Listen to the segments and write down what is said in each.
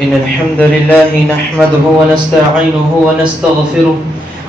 إن الحمد لله نحمده ونستعينه ونستغفره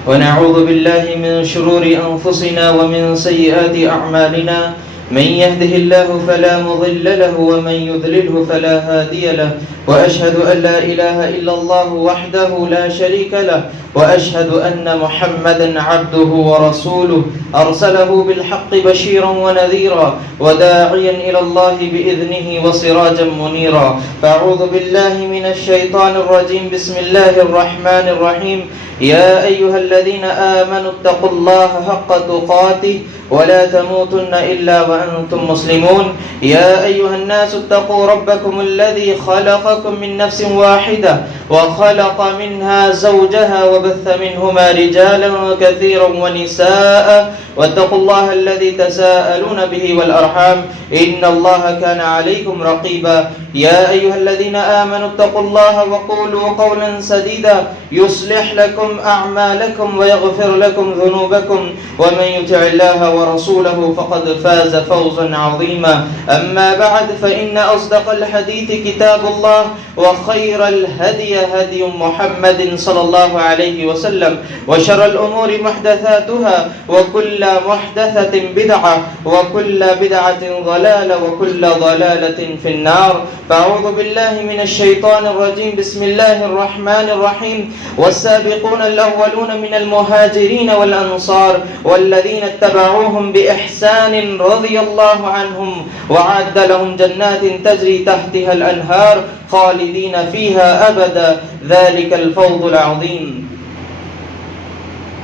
ونعوذ بالله من شرور أنفسنا ومن سيئات أعمالنا. من يهده الله فلا مضل له ومن يضلله فلا هادي له. وأشهد أن لا إله إلا الله وحده لا شريك له. وأشهد أن محمدا عبده ورسوله أرسله بالحق بشيرا ونذيرا وداعيا إلى الله بإذنه وسراجا منيرا. فأعوذ بالله من الشيطان الرجيم. بسم الله الرحمن الرحيم. يا أيها الذين آمنوا اتقوا الله حق تقاته ولا تموتن إلا وأنتم مسلمون. يا أيها الناس اتقوا ربكم الذي خلقكم من نفس واحدة وخلق منها زوجها وبث منهما رجالا كثيرا ونساء واتقوا الله الذي تساءلون به والأرحام إن الله كان عليكم رقيبا. يا أيها الذين آمنوا اتقوا الله وقولوا قولا سديدا يصلح لكم أعمالكم ويغفر لكم ذنوبكم ومن يطع الله ورسوله فقد فاز فوزا عظيما. أما بعد فإن أصدق الحديث كتاب الله وخير الهدي هدي محمد صلى الله عليه وسلم وشر الأمور محدثاتها وكل محدثة بدعة وكل بدعة ضلالة وكل ضلالة في النار. فأعوذ بالله من الشيطان الرجيم. بسم الله الرحمن الرحيم. والسابقون الأولون من المهاجرين والأنصار والذين اتبعوهم بإحسان رضي الله عنهم وأعد لهم جنات تجري تحتها الأنهار خالدين فيها أبدا ذلك الفوز العظيم.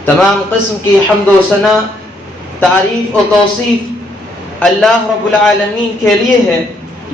تمام قسم کی حمد و ثنا، تعریف و توصیف اللہ رب العالمین کے لیے ہے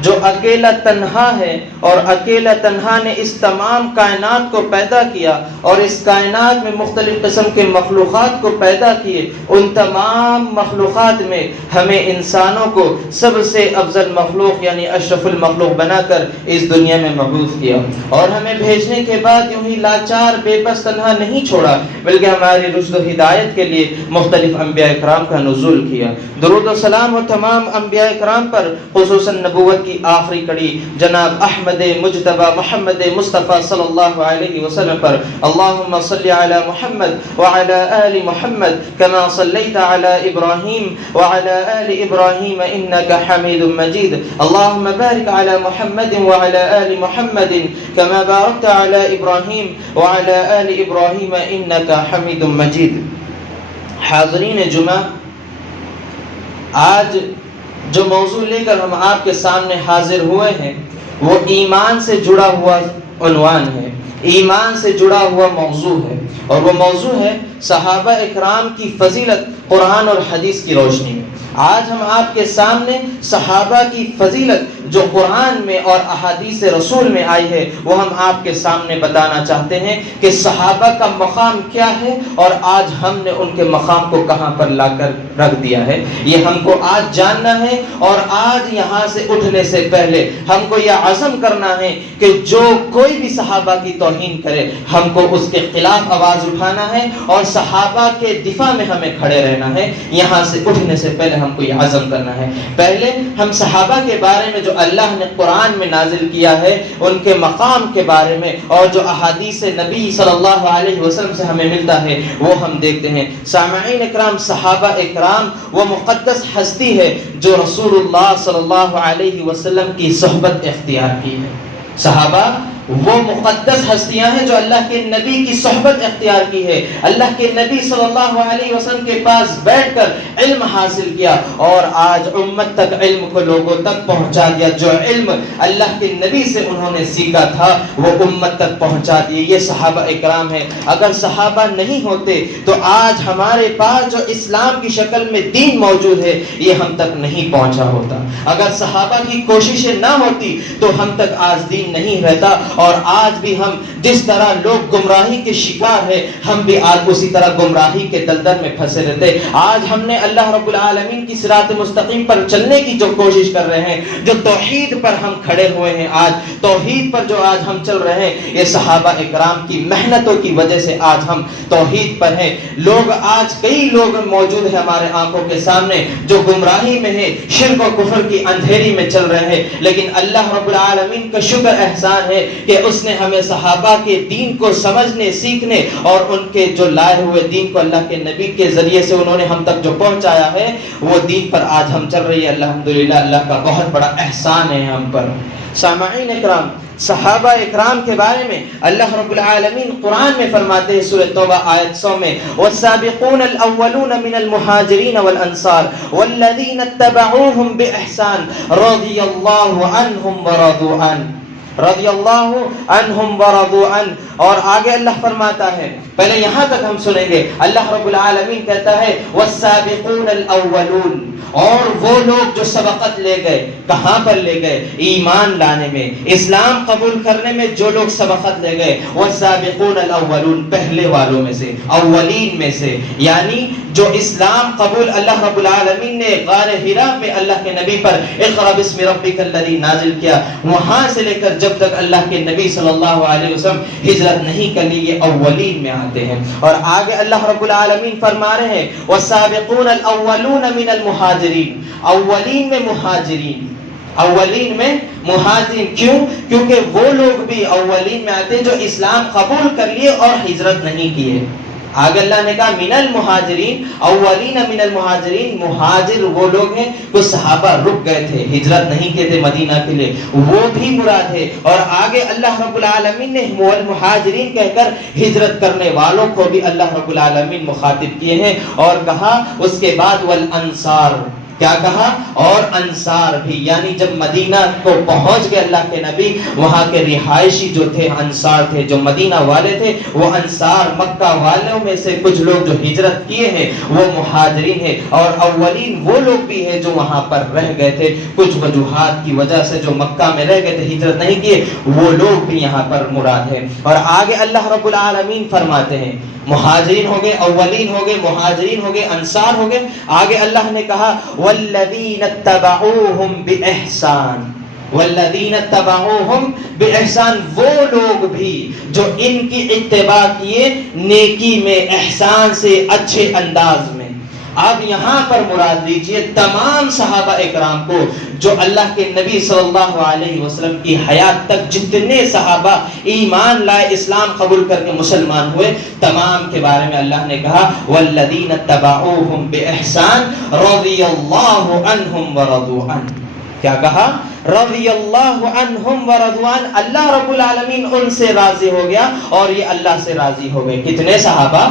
جو اکیلا تنہا ہے، اور اکیلا تنہا نے اس تمام کائنات کو پیدا کیا اور اس کائنات میں مختلف قسم کے مخلوقات کو پیدا کیے. ان تمام مخلوقات میں ہمیں انسانوں کو سب سے افضل مخلوق یعنی اشرف المخلوق بنا کر اس دنیا میں مبعوث کیا، اور ہمیں بھیجنے کے بعد یوں ہی لاچار بے بس تنہا نہیں چھوڑا، بلکہ ہماری رشد و ہدایت کے لیے مختلف انبیاء اکرام کا نزول کیا. درود و سلام و تمام انبیاء اکرام پر، خصوصاً نبوت کی آخری کڑی جناب احمد مجتبی محمد مصطفیٰ صلی اللہ علیہ وسلم پر. اللہم صلی علی محمد وعلی آل محمد کما صلیت علی ابراہیم وعلی آل ابراہیم انکا حمید مجید. اللہم بارک علی محمد وعلی آل محمد کما بارکت علی ابراہیم وعلی آل ابراہیم انکا حمید مجید. حاضرین جمعہ، آج جو موضوع لے کر ہم آپ کے سامنے حاضر ہوئے ہیں وہ ایمان سے جڑا ہوا عنوان ہے، ایمان سے جڑا ہوا موضوع ہے، اور وہ موضوع ہے صحابہ اکرام کی فضیلت قرآن اور حدیث کی روشنی میں. آج ہم آپ کے سامنے صحابہ کی فضیلت جو قرآن میں اور احادیث رسول میں آئی ہے وہ ہم آپ کے سامنے بتانا چاہتے ہیں کہ صحابہ کا مقام کیا ہے اور آج ہم نے ان کے مقام کو کہاں پر لا کر رکھ دیا ہے. یہ ہم کو آج جاننا ہے، اور آج یہاں سے اٹھنے سے پہلے ہم کو یہ عزم کرنا ہے کہ جو کوئی بھی صحابہ کی توہین کرے ہم کو اس کے خلاف آواز اٹھانا ہے اور صحابہ کے دفاع میں ہمیں کھڑے رہنا ہے. یہاں سے اٹھنے سے پہلے ہم کو یہ عزم کرنا ہے. پہلے ہم صحابہ کے بارے میں جو اللہ نے قرآن میں نازل کیا ہے ان کے مقام کے بارے میں اور جو احادیث نبی صلی اللہ علیہ وسلم سے ہمیں ملتا ہے وہ ہم دیکھتے ہیں. سامعین اکرام، صحابہ اکرام وہ مقدس ہستی ہے جو رسول اللہ صلی اللہ علیہ وسلم کی صحبت اختیار کی ہے. صحابہ وہ مقدس ہستیاں ہیں جو اللہ کے نبی کی صحبت اختیار کی ہے، اللہ کے نبی صلی اللہ علیہ وسلم کے پاس بیٹھ کر علم حاصل کیا اور آج امت تک علم کو لوگوں تک پہنچا دیا. جو علم اللہ کے نبی سے انہوں نے سیکھا تھا وہ امت تک پہنچا دیے. یہ صحابہ اکرام ہے. اگر صحابہ نہیں ہوتے تو آج ہمارے پاس جو اسلام کی شکل میں دین موجود ہے یہ ہم تک نہیں پہنچا ہوتا. اگر صحابہ کی کوششیں نہ ہوتی تو ہم تک آج دین نہیں رہتا، اور آج بھی ہم جس طرح لوگ گمراہی کے شکار ہیں ہم بھی آج اسی طرح گمراہی کے دلدل میں پھنسے رہتے. آج ہم نے اللہ رب العالمین کی صراط مستقیم پر چلنے کی جو کوشش کر رہے ہیں، جو توحید پر ہم کھڑے ہوئے ہیں، آج توحید پر جو آج ہم چل رہے ہیں یہ صحابہ اکرام کی محنتوں کی وجہ سے آج ہم توحید پر ہیں. لوگ آج کئی لوگ موجود ہیں ہمارے آنکھوں کے سامنے جو گمراہی میں ہیں، شرک و کفر کی اندھیری میں چل رہے ہیں، لیکن اللہ رب العالمین کا شکر احسان ہے کہ اس نے ہمیں صحابہ کے دین کو سمجھنے، سیکھنے اور ان کے جو لائے ہوئے دین کو اللہ کے نبی کے ذریعے سے انہوں نے ہم تک جو پہنچایا ہے وہ دین پر آج ہم چل رہی ہے۔ الحمدللہ، اللہ کا بہت بڑا احسان ہے ہم پر۔ سامعین اکرام، صحابہ اکرام کے بارے میں اللہ رب العالمین قرآن میں فرماتے ہیں سورۃ توبہ آیت 100 میں، والسابقون الاولون من المہاجرین والانصار والذین اتبعوهم بإحسان رضی اللہ عنہم ورضوا عنہ، رضی اللہ عنہم ورضوا عنہ۔ اور آگے اللہ فرماتا ہے، پہلے یہاں تک ہم سنیں گے، اللہ رب العالمین کہتا ہے والسابقون الاولون، اور وہ لوگ جو سبقت لے گئے، کہاں پر لے گئے؟ ایمان لانے میں، اسلام قبول کرنے میں جو لوگ سبقت لے گئے، والسابقون الاولون، پہلے والوں میں سے، اولین میں سے، یعنی جو اسلام قبول اللہ رب العالمین نے غار حرا میں اللہ کے نبی پر اقرأ باسم ربک الذی نازل کیا، وہاں سے لے کر جب تک اللہ کے نبی صلی اللہ علیہ وسلم ہجرت نہیں کر لی، یہ اولین میں آتے ہیں۔ اور آگے اللہ رب العالمین فرما رہے ہیں والسابقون الاولون من المہاجرین، اولین میں مہاجرین، اولین میں مہاجرین، کیوں؟ کیونکہ وہ لوگ بھی اولین میں آتے ہیں جو اسلام قبول کر لیے اور ہجرت نہیں کیے۔ آگے اللہ نے کہا من المہاجرین، اولین من المہاجرین، مہاجر وہ لوگ ہیں کچھ صحابہ رک گئے تھے، ہجرت نہیں کیے تھے مدینہ کے لیے، وہ بھی مراد ہے۔ اور آگے اللہ رب العالمین نے مہاجرین کہہ کر ہجرت کرنے والوں کو بھی اللہ رب العالمین مخاطب کیے ہیں، اور کہا اس کے بعد والانصار، کیا کہا؟ اور انصار بھی، یعنی جب مدینہ کو پہنچ گئے اللہ کے نبی، وہاں کے رہائشی جو تھے انصار تھے، جو مدینہ والے تھے وہ انصار، مکہ والوں میں سے کچھ لوگ جو ہجرت کیے ہیں وہ مہاجرین ہیں، اور اولین وہ لوگ بھی ہیں جو وہاں پر رہ گئے تھے کچھ وجوہات کی وجہ سے، جو مکہ میں رہ گئے تھے ہجرت نہیں کیے، وہ لوگ بھی یہاں پر مراد ہے۔ اور آگے اللہ رب العالمین فرماتے ہیں مہاجرین ہو گئے، اولین ہو گئے، مہاجرین ہو گئے، انصار ہو گئے، آگے اللہ نے کہا والذین اتبعوہم بإحسان، والذین اتبعوہم بإحسان، وہ لوگ بھی جو ان کی اتباع کیے نیکی میں، احسان سے، اچھے انداز میں۔ اب یہاں پر مراد لیجئے تمام صحابہ اکرام کو جو اللہ کے نبی صلی اللہ علیہ وسلم کی حیات تک جتنے صحابہ ایمان لائے، اسلام قبول کر کے مسلمان ہوئے، تمام کے بارے میں اللہ نے کہا والذین اتبعوہم بإحسان رضی اللہ عنہم ورضوا عنہ۔ کیا کہا؟ رضی اللہ عنہم ورضوا عنہ، اللہ رب العالمین ان سے راضی ہو گیا اور یہ اللہ سے راضی ہو گئے۔ کتنے صحابہ؟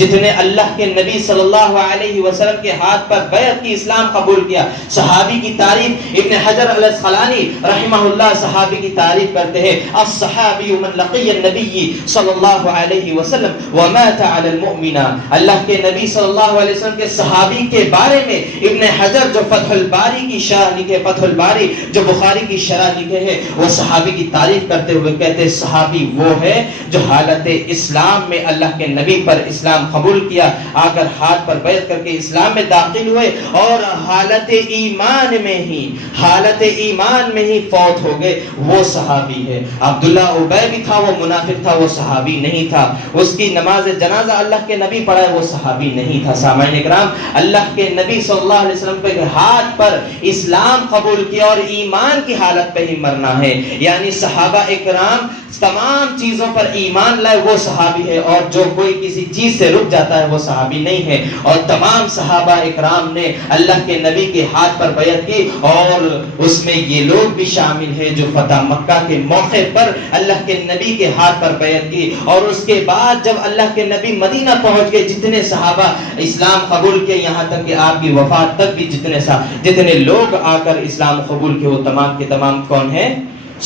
جتنے اللہ کے نبی صلی اللہ علیہ وسلم کے ہاتھ پر بیعت کی، اسلام قبول کیا۔ صحابی کی تعریف ابن حجر الاسقلانی رحمہ اللہ صحابی کی تعریف کرتے ہیں، الصحابی من لقی النبی صلی اللہ علیہ وسلم ومات علی المؤمنہ۔ اللہ کے نبی صلی اللہ علیہ وسلم کے صحابی کے بارے میں ابن حجر جو فتح الباری کی شرح لکھے، فتح الباری جو بخاری کی شرح لکھے ہیں، وہ صحابی کی تعریف کرتے ہوئے کہتے ہیں صحابی وہ ہے جو حالت اسلام میں اللہ کے نبی پر اسلام قبول کیا، آ کر ہاتھ پر بیعت کر کے اسلام میں داخل ہوئے، اور حالت ایمان میں ہی فوت ہو گئے، وہ صحابی ہے۔ عبداللہ ابی بھی تھا، وہ منافق تھا، وہ صحابی نہیں تھا۔ اس کی نماز جنازہ اللہ کے نبی پڑھائے، وہ صحابی نہیں تھا۔ سامعین اکرام، اللہ کے نبی صلی اللہ علیہ وسلم کے ہاتھ پر اسلام قبول کیا اور ایمان کی حالت پہ ہی مرنا ہے، یعنی صحابہ اکرام تمام چیزوں پر ایمان لائے، وہ صحابی ہے، اور جو کوئی کسی چیز سے رک جاتا ہے وہ صحابی نہیں ہے۔ اور تمام صحابہ اکرام نے اللہ کے نبی کے ہاتھ پر بیعت کی، اور اس میں یہ لوگ بھی شامل ہیں جو فتح مکہ کے موقع پر اللہ کے نبی کے ہاتھ پر بیعت کی، اور اس کے بعد جب اللہ کے نبی مدینہ پہنچ گئے جتنے صحابہ اسلام قبول کیے، یہاں تک کہ آپ کی وفات تک بھی جتنے لوگ آ کر اسلام قبول کیے وہ تمام کے تمام کون ہیں؟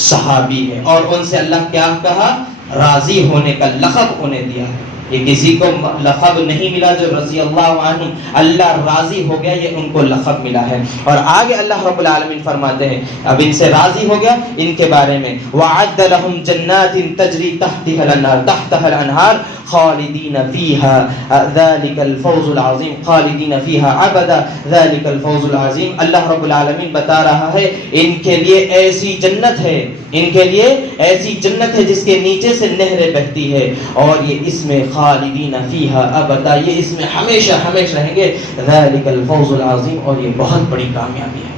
صحابی ہے۔ اور ان سے اللہ کیا کہا؟ راضی ہونے کا لقب انہیں دیا ہے۔ یہ کسی کو لقب نہیں ملا جو رضی اللہ عنہ، اللہ راضی ہو گیا، یہ ان کو لقب ملا ہے۔ اور آگے اللہ رب العالمین فرماتے ہیں اب ان سے راضی ہو گیا، ان کے بارے میں وَعَدَّ لَهُمْ جَنَّاتٍ تَجْرِي تَحْتَهَا الْأَنْهَارُ خالدین فیہا ذالک الفوز العظیم، خالدین فیہا ابدا ذالک الفوز العظیم۔ اللہ رب العالمین بتا رہا ہے ان کے لیے ایسی جنت ہے، ان کے لیے ایسی جنت ہے جس کے نیچے سے نہریں بہتی ہے، اور یہ اس میں خالدین فیہا ابدا، یہ اس میں ہمیشہ ہمیشہ رہیں گے، ذالک الفوز العظیم، اور یہ بہت بڑی کامیابی ہے،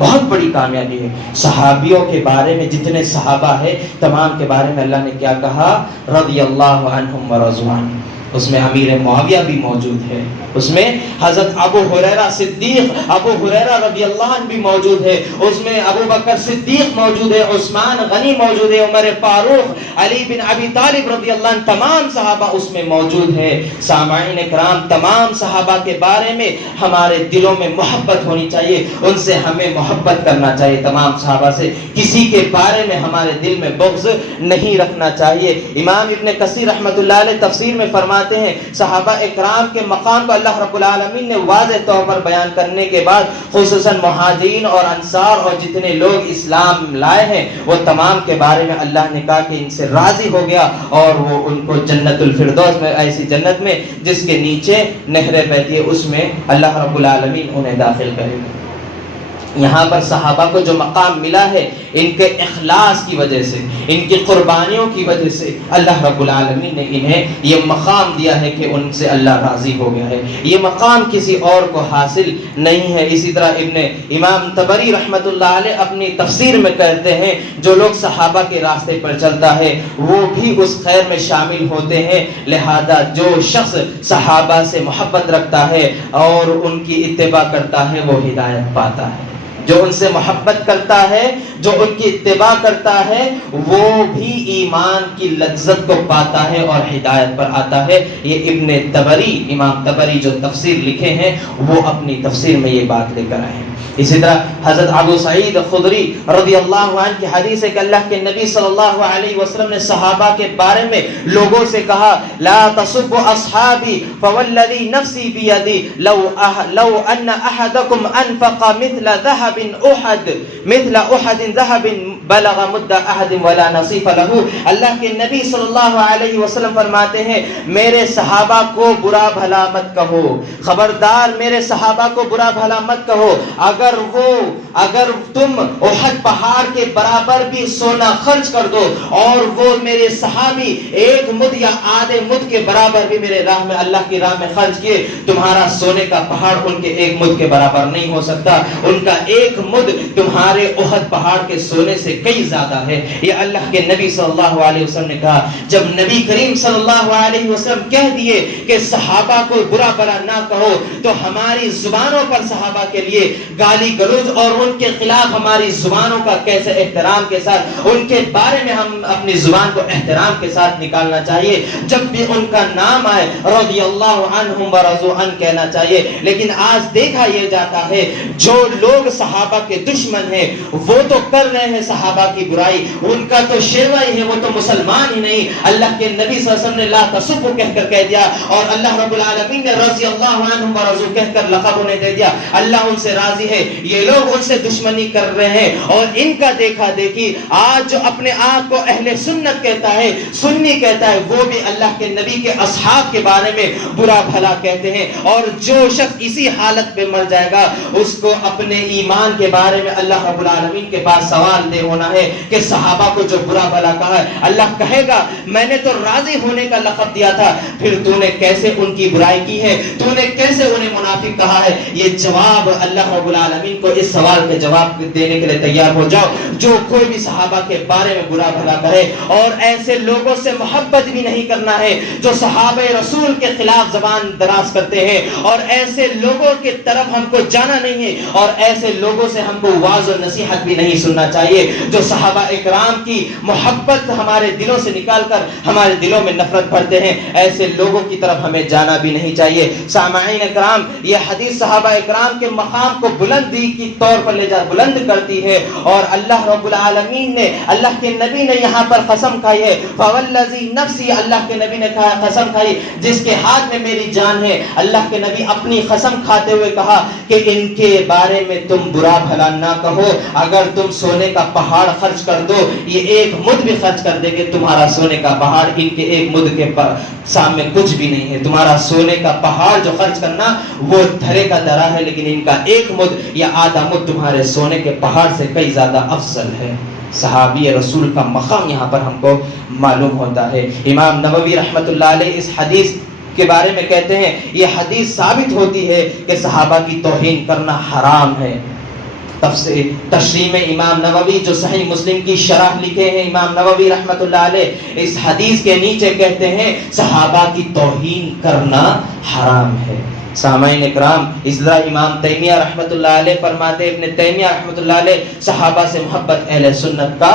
بہت بڑی کامیابی ہے۔ صحابیوں کے بارے میں جتنے صحابہ ہیں تمام کے بارے میں اللہ نے کیا کہا؟ رضی اللہ عنہم ورضوا عنہ۔ اس میں امیر معاویہ بھی موجود ہے، اس میں حضرت ابو ہریرہ صدیق، ابو ہریرہ رضی اللہ عنہ بھی موجود ہے، اس میں ابو بکر صدیق موجود ہے، عثمان غنی موجود ہے، عمر فاروق، علی بن ابی طالب رضی اللہ عنہ، تمام صحابہ اس میں موجود ہے۔ سامعین کرام، تمام صحابہ کے بارے میں ہمارے دلوں میں محبت ہونی چاہیے، ان سے ہمیں محبت کرنا چاہیے، تمام صحابہ سے کسی کے بارے میں ہمارے دل میں بغض نہیں رکھنا چاہیے۔ امام ابن کثیر رحمۃ اللہ علیہ تفسیر میں فرماتے ہیں صحابہ اکرام کے مقام کو اللہ رب العالمین نے واضح طور پر بیان کرنے کے بعد خصوصاً مہاجرین اور انصار اور جتنے لوگ اسلام لائے ہیں وہ تمام کے بارے میں اللہ نے کہا کہ ان سے راضی ہو گیا اور وہ ان کو جنت الفردوس میں، ایسی جنت میں جس کے نیچے نہریں بہتی ہے، اس میں اللہ رب العالمین انہیں داخل کرے گا۔ یہاں پر صحابہ کو جو مقام ملا ہے ان کے اخلاص کی وجہ سے، ان کی قربانیوں کی وجہ سے اللہ رب العالمین نے انہیں یہ مقام دیا ہے کہ ان سے اللہ راضی ہو گیا ہے۔ یہ مقام کسی اور کو حاصل نہیں ہے۔ اسی طرح امام طبری رحمۃ اللہ علیہ اپنی تفسیر میں کہتے ہیں جو لوگ صحابہ کے راستے پر چلتا ہے وہ بھی اس خیر میں شامل ہوتے ہیں، لہذا جو شخص صحابہ سے محبت رکھتا ہے اور ان کی اتباع کرتا ہے وہ ہدایت پاتا ہے۔ جو ان سے محبت کرتا ہے، جو ان کی اتباع کرتا ہے، وہ بھی ایمان کی لذت کو پاتا ہے اور ہدایت پر آتا ہے۔ یہ ابن طبری، امام طبری جو تفسیر لکھے ہیں وہ اپنی تفسیر میں یہ بات لے کر آئے ہیں۔ اسی طرح حضرت ابو سعید خدری رضی اللہ عنہ کی حدیث ہے کہ اللہ کے نبی صلی اللہ علیہ وسلم نے صحابہ کے بارے میں لوگوں سے کہا لا تسبوا اصحابی فوالذی نفسی بیدی لو ان احدکم انفق مثل احد ذهب بلغ مد احد ولا نصیف له۔ اللہ کے نبی صلی اللہ علیہ وسلم فرماتے ہیں میرے صحابہ کو برا بھلا مت کہو، خبردار میرے صحابہ کو برا بھلا مت کہو، اگر تم احد پہاڑ کے برابر بھی سونا خرچ کر دو اور وہ میرے صحابی ایک مد یا آدھے مد کے برابر بھی میرے راہ میں، اللہ کی راہ میں خرچ کیے، تمہارا سونے کا پہاڑ ان کے ایک مد کے برابر نہیں ہو سکتا، ان کا ایک مد تمہارے احد پہاڑ کے سونے سے کئی زیادہ ہے۔ یہ اللہ کے نبی صلی اللہ علیہ وسلم نے کہا۔ جب نبی کریم صلی اللہ علیہ وسلم کہہ دیے کہ صحابہ کو برا بھلا نہ کہو تو ہماری زبانوں پر صحابہ کے لیے گالی گلوچ اور ان کے خلاف ہماری زبانوں کا کیسے احترام کے ساتھ ان کے بارے میں ہم اپنی زبان کو احترام کے ساتھ نکالنا چاہیے، جب بھی ان کا نام آئے رضی اللہ عنہم ورضوا عنہ کہنا چاہیے۔ لیکن آج دیکھا یہ جاتا ہے جو لوگ صحابہ کے دشمن ہیں وہ تو کر رہے ہیں صحابہ کی برائی، ان کا تو شیوا ہی ہے، وہ تو مسلمان ہی نہیں۔ اللہ کے نبی صلی اللہ علیہ وسلم نے لا تسبوا کہہ کر کہہ دیا اور اللہ رب العالمین نے رضی اللہ عنہم ورضوا کہہ کر لقب انہیں دے دیا، اللہ ان سے راضی ہے۔ یہ لوگ ان سے دشمنی کر رہے ہیں اور ان کا دیکھا دیکھی آج جو اپنے آپ کو اہل سنت کہتا ہے، سنی کہتا ہے، وہ بھی اللہ کے نبی کے اصحاب کے بارے میں برا بھلا کہتے ہیں، اور جو شخص اسی حالت پہ مر جائے گا اس کو اپنے ایمان کے بارے میں اللہ رب العالمین کے پاس سوال دہ ہونا ہے کہ صحابہ کو جو برا بھلا کہا ہے، اللہ کہے گا میں نے تو راضی ہونے کا لقب دیا تھا، پھر تو نے کیسے ان کی برائی کی ہے، تو نے کیسے انہیں منافق کہا ہے۔ یہ جواب اللہ رب العالمین کو اس سوال کے جواب دینے کے لیے تیار ہو جاؤ۔ جو کوئی بھی صحابہ کے بارے میں برا بھلا کہے اور ایسے لوگوں سے محبت بھی نہیں کرنا ہے جو صحابہ رسول کے خلاف زبان دراز کرتے ہیں، اور ایسے لوگوں کی طرف ہم کو جانا نہیں ہے اور ایسے لوگوں سے ہم کو واعظ و نصیحت بھی نہیں سننا چاہیے جو صحابہ اکرام کی محبت ہمارے دلوں سے نکال کر ہمارے دلوں میں نفرت بھرتے ہیں، ایسے لوگوں کی طرف ہمیں جانا بھی نہیں چاہیے۔ سامعین اکرام، یہ حدیث صحابہ اکرام کے مقام کو بلندی کی طور پر لے جا بلند کرتی ہے، اور اللہ رب العالمین نے، اللہ کے نبی نے یہاں پر قسم کھائی ہے فوالذی نفسی، اللہ کے نبی نے کہا قسم کھائی جس کے ہاتھ میں میری جان ہے۔ اللہ کے نبی اپنی قسم کھاتے ہوئے کہا کہ ان کے بارے میں تم برا بھلا نہ کہو، اگر تم سونے کا پہاڑ خرچ کر دو، یہ ایک مد بھی خرچ کر دے گے، تمہارا سونے کا پہاڑ ان کے ایک مد کے سامنے کچھ بھی نہیں ہے۔ تمہارا سونے کا پہاڑ جو خرچ کرنا وہ دھرے کا درا ہے، لیکن ان کا ایک مد یا آدھا مد تمہارے سونے کے پہاڑ سے کئی زیادہ افضل ہے۔ صحابی رسول کا مقام یہاں پر ہم کو معلوم ہوتا ہے۔ امام نووی رحمۃ اللہ علیہ اس حدیث کے بارے میں کہتے ہیں یہ حدیث ثابت ہوتی ہے کہ صحابہ کی توہین کرنا حرام ہے، تشریح میں امام نووی جو صحیح مسلم کی شرح لکھے ہیں امام نووی رحمۃ اللہ علیہ، اس حدیث کے نیچے کہتے ہیں صحابہ کی توہین کرنا حرام ہے۔ سامعین اکرام، اس طرح امام تیمیہ رحمۃ اللہ علیہ فرماتے، ابن تیمیہ رحمۃ اللہ علیہ، صحابہ سے محبت اہل سنت کا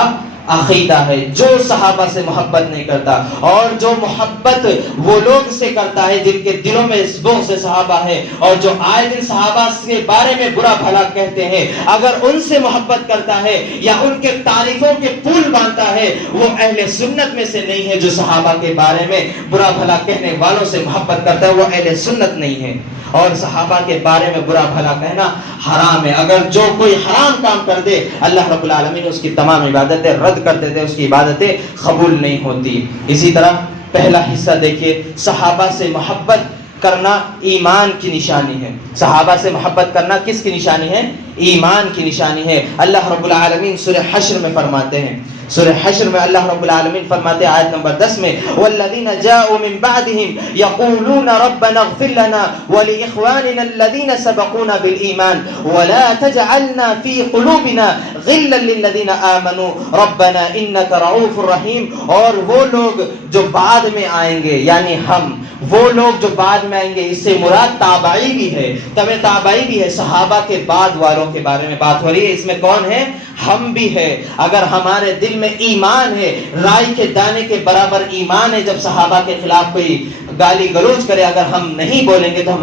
عقیدہ ہے۔ جو صحابہ سے محبت نہیں کرتا اور جو محبت وہ لوگ سے کرتا ہے جن کے دلوں میں اس بغض سے صحابہ ہے اور جو آئے دن صحابہ کے بارے میں برا بھلا کہتے ہیں، اگر ان سے محبت کرتا ہے یا ان کے تعریفوں کے پل باندھتا ہے، وہ اہل سنت میں سے نہیں ہے۔ جو صحابہ کے بارے میں برا بھلا کہنے والوں سے محبت کرتا ہے وہ اہل سنت نہیں ہے، اور صحابہ کے بارے میں برا بھلا کہنا حرام ہے۔ اگر جو کوئی حرام کام کر دے، اللہ رب العالمین اس کی تمام عبادتیں رد کر دیتے، اس کی عبادتیں قبول نہیں ہوتی۔ اسی طرح پہلا حصہ دیکھیے، صحابہ سے محبت کرنا ایمان کی نشانی ہے۔ صحابہ سے محبت کرنا کس کی نشانی ہے؟ ایمان کی نشانی ہے۔ اللہ رب العالمین سورہ حشر میں فرماتے ہیں، سورہ حشر میں اللہ رب العالمین فرماتے ہیں آیت نمبر 10 میں، والذین جاءوا من بعدهم یقولون ربنا اغفر لنا ولاخواننا الذین سبقونا بالایمان ولا تجعلنا فی قلوبنا غلا للذین آمنوا ربنا انک رؤوف رحیم۔ اور وہ لوگ جو بعد میں آئیں گے، یعنی ہم، وہ لوگ جو بعد میں آئیں گے، اس سے مراد تابعی بھی ہے، تبع تابعی بھی ہے، صحابہ کے بعد والوں کے بارے میں بات ہو رہی ہے۔ اس میں کون ہے؟ ہم بھی ہے۔ اگر ہمارے دل میں ایمان ہے، رائی کے دانے کے برابر ایمان ہے، جب صحابہ کے خلاف کوئی گالی گلوچ کرے اگر ہم نہیں بولیں گے تو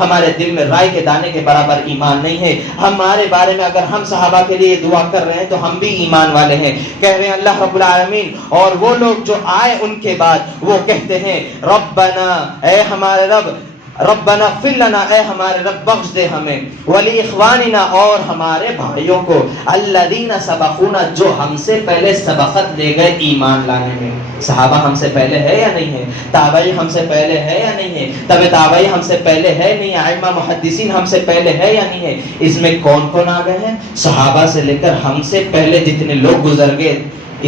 ہمارے دل میں رائی کے دانے کے برابر ایمان نہیں ہے۔ ہمارے بارے میں اگر ہم صحابہ کے لیے دعا کر رہے ہیں تو ہم بھی ایمان والے ہیں۔ کہہ رہے ہیں اللہ رب العالمین، اور وہ لوگ جو آئے ان کے بعد وہ کہتے ہیں ربنا، اے ہمارے رب، ربنا اغفر لنا، اے ہمارے رب بخش دے ہمیں، ولی اخواننا، اور ہمارے بھائیوں کو، الذین سبقونا، جو ہم سے پہلے سبقت لے گئے ایمان لانے میں۔ صحابہ ہم سے پہلے ہے یا نہیں ہے؟ تابعی ہم سے پہلے ہے یا نہیں ہے؟ تبع تابعی ہم سے پہلے ہے نہیں ہے؟ ائمہ محدثین ہم سے پہلے ہے یا نہیں ہے؟ اس میں کون کون آ گئے ہیں؟ صحابہ سے لے کر ہم سے پہلے جتنے لوگ گزر گئے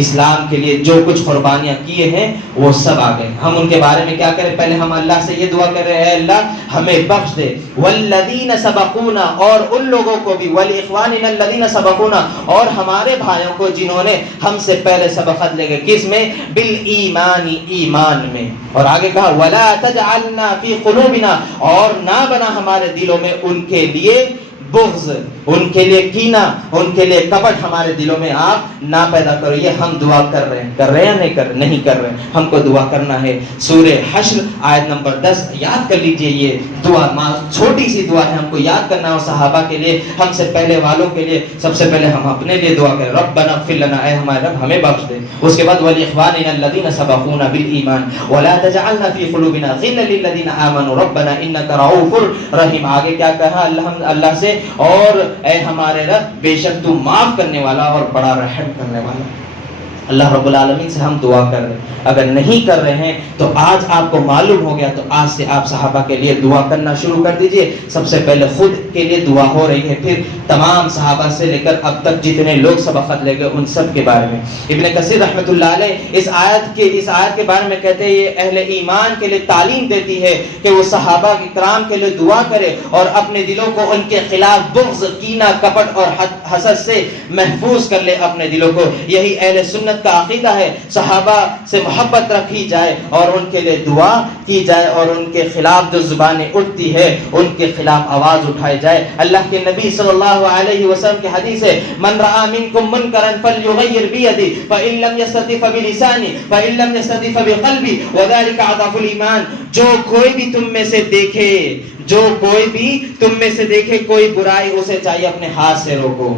اسلام کے لیے، جو کچھ قربانیاں کیے ہیں وہ سب آ گئے۔ ہم ان کے بارے میں کیا کریں؟ پہلے ہم اللہ سے یہ دعا کر رہے ہیں، اللہ ہمیں بخش دے، والذین سبقونا، اور ان لوگوں کو بھی، ولاخواننا الذین سبقونا، اور ہمارے بھائیوں کو جنہوں نے ہم سے پہلے سبقت لے گئے، کس میں؟ بالایمان، ایمان میں۔ اور آگے کہا ولا تجعلنا فی قلوبنا، اور نہ بنا ہمارے دلوں میں ان کے لیے بغض، ان کے لیے کینہ، ان کے لیے کپٹ ہمارے دلوں میں آپ نہ پیدا کرو۔ یہ ہم دعا کر رہے ہیں یا نہیں کر رہے ہیں؟ ہم کو دعا کرنا ہے۔ سورہ حشر آیت نمبر 10 یاد کر لیجئے، یہ دعا چھوٹی سی دعا ہے، ہم کو یاد کرنا ہے صحابہ کے لیے، ہم سے پہلے والوں کے لیے۔ سب سے پہلے ہم اپنے لیے دعا کریں، ربنا اغفر لنا، اے ہمارے رب ہمیں بخش دے۔ اس کے بعد ولاخواننا الذین سبقونا بالایمان ولا تجعلنا فی قلوبنا غلا للذین آمنوا ربنا انک رؤوف رحیم۔ آگے کیا کہا اللہ سے؟ اور اے ہمارے رب بے شک تو معاف کرنے والا اور بڑا رحم کرنے والا۔ اللہ رب العالمین سے ہم دعا کر رہے ہیں، اگر نہیں کر رہے ہیں تو آج آپ کو معلوم ہو گیا تو آج سے آپ صحابہ کے لیے دعا کرنا شروع کر دیجئے۔ سب سے پہلے خود کے لیے دعا ہو رہی ہے، پھر تمام صحابہ سے لے کر اب تک جتنے لوگ سبقت لے گئے ان سب کے بارے میں۔ ابن کثیر رحمۃ اللہ علیہ اس آیت کے بارے میں کہتے ہیں یہ اہل ایمان کے لیے تعلیم دیتی ہے کہ وہ صحابہ کرام کے لیے دعا کرے اور اپنے دلوں کو ان کے خلاف بغض، کینہ، کپٹ اور حسد سے محفوظ کر لے اپنے دلوں کو۔ یہی اہل سنت کا عقیدہ ہے، صحابہ سے محبت رکھی جائے اور ان کے لیے دعا کی جائے اور ان کے خلاف جو زبانیں اٹھتی ہے ان کے خلاف آواز اٹھائی جائے۔ اللہ کے نبی صلی اللہ علیہ وسلم کی حدیث ہے، من رأى منکم منکرا فلیغیر بیدہ فإن لم یستطع فبلسانہ فإن لم یستطع فبقلبہ وذلک اضعف الایمان۔ جو کوئی بھی تم میں سے دیکھے کوئی برائی، اسے چاہیے اپنے ہاتھ سے روکو،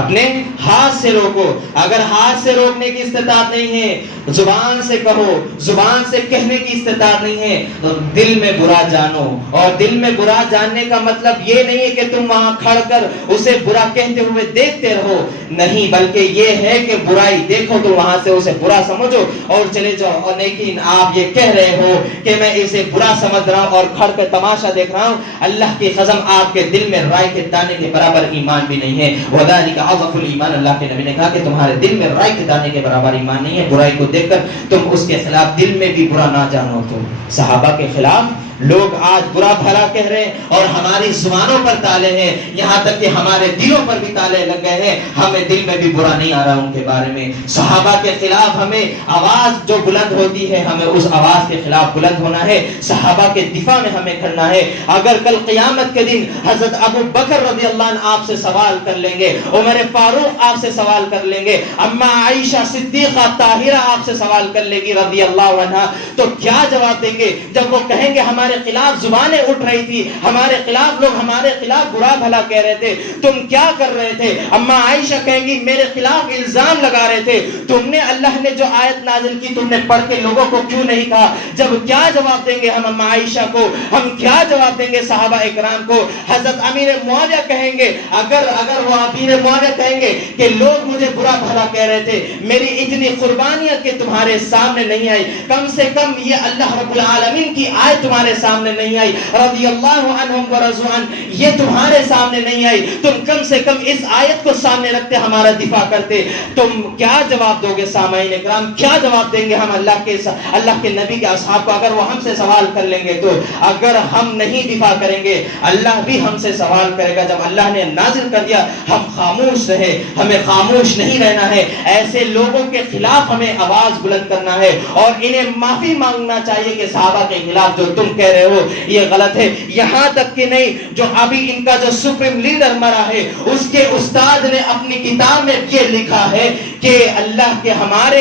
اپنے ہاتھ سے روکو۔ اگر ہاتھ سے روکنے کی استطاعت نہیں ہے، زبان سے کہو، زبان سے کہنے کی استطاعت نہیں ہے تو دل میں برا جانو۔ اور دل میں برا جاننے کا مطلب یہ نہیں ہے کہ تم وہاں کھڑ کر اسے برا کہتے ہوئے دیکھتے رہو، نہیں، بلکہ یہ ہے کہ برائی دیکھو تو وہاں سے اسے برا سمجھو اور چلے جاؤ۔ اور لیکن آپ یہ کہہ رہے ہو کہ میں اسے برا سمجھ رہا ہوں اور کھڑ کر تماشا دیکھ رہا ہوں، اللہ کی قسم آپ کے دل میں رائی کے دانے کے برابر ایمان بھی نہیں ہے۔ وذالک اضعف الایمان، اللہ کے نبی نے کہا کہ تمہارے دل میں رائی کے دانے کے برابر ایمان نہیں ہے۔ برائی کو دیکھ کر تم اس کے خلاف دل میں بھی برا نہ جانو۔ تو صحابہ کے خلاف لوگ آج برا بھلا کہہ رہے ہیں اور ہماری زبانوں پر تالے ہیں، یہاں تک کہ ہمارے دلوں پر بھی تالے لگ گئے ہیں، ہمیں دل میں بھی برا نہیں آ رہا ان کے بارے میں۔ صحابہ کے خلاف ہمیں آواز جو بلند ہوتی ہے، ہمیں اس آواز کے خلاف بلند ہونا ہے، صحابہ کے دفاع میں ہمیں کھڑنا ہے۔ اگر کل قیامت کے دن حضرت ابو بکر رضی اللہ عنہ آپ سے سوال کر لیں گے، عمر فاروق آپ سے سوال کر لیں گے، اما عائشہ صدیقہ طاہرہ آپ سے سوال کر لے گی رضی اللہ عنہ، تو کیا جواب دیں گے جب وہ کہیں گے ہمارے خلاف زبانیں اٹھ رہی تھی، ہمارے خلاف لوگ ہمارے خلاف برا بھلا کہہ رہے تھے، تم کیا کر رہے تھے؟ اما عائشہ کہیں گی میرے خلاف الزام لگا رہے تھے، تم نے اللہ نے جو آیت نازل کی تم نے پڑھ کے لوگوں کو کیوں نہیں کہا؟ جب کیا جواب دیں گے ہم اما عائشہ کو، ہم کیا جواب دیں گے صحابہ اکرام کو؟ حضرت امیر معاویہ کہیں گے، اگر وہ امیر معاویہ کہیں گے کہ لوگ مجھے برا بھلا کہہ رہے تھے، میری اتنی قربانیاں کہ تمہارے سامنے نہیں آئی، کم سے کم یہ اللہ رب العالمین کی آیت تمہارے سامنے نہیں آئی، رضی اللہ عنہم ورضوا عنہ یہ تمہارے سامنے نہیں آئی، تم کم سے کم اس آیت کو سامنے رکھتے ہمارا دفاع کرتے، تم کیا جواب دو گے سامعین اکرام؟ کیا جواب دیں گے ہم اللہ کے نبی کے اصحاب کو اگر وہ ہم سے سوال کر لیں گے؟ تو اگر ہم نہیں دفاع کریں گے اللہ بھی ہم سے سوال کرے گا۔ جب اللہ نے نازل کر دیا ہم خاموش رہے، ہمیں خاموش نہیں رہنا ہے، ایسے لوگوں کے خلاف ہمیں آواز بلند کرنا ہے اور انہیں معافی مانگنا چاہیے کہ صحابہ کے خلاف جو تم کہہ رہے ہو یہ غلط ہے۔ یہاں تک کہ نہیں، جو ابھی ان کا جو سپریم لیڈر مرا ہے اس کے استاد نے اپنی کتاب میں یہ لکھا ہے کہ اللہ کے ہمارے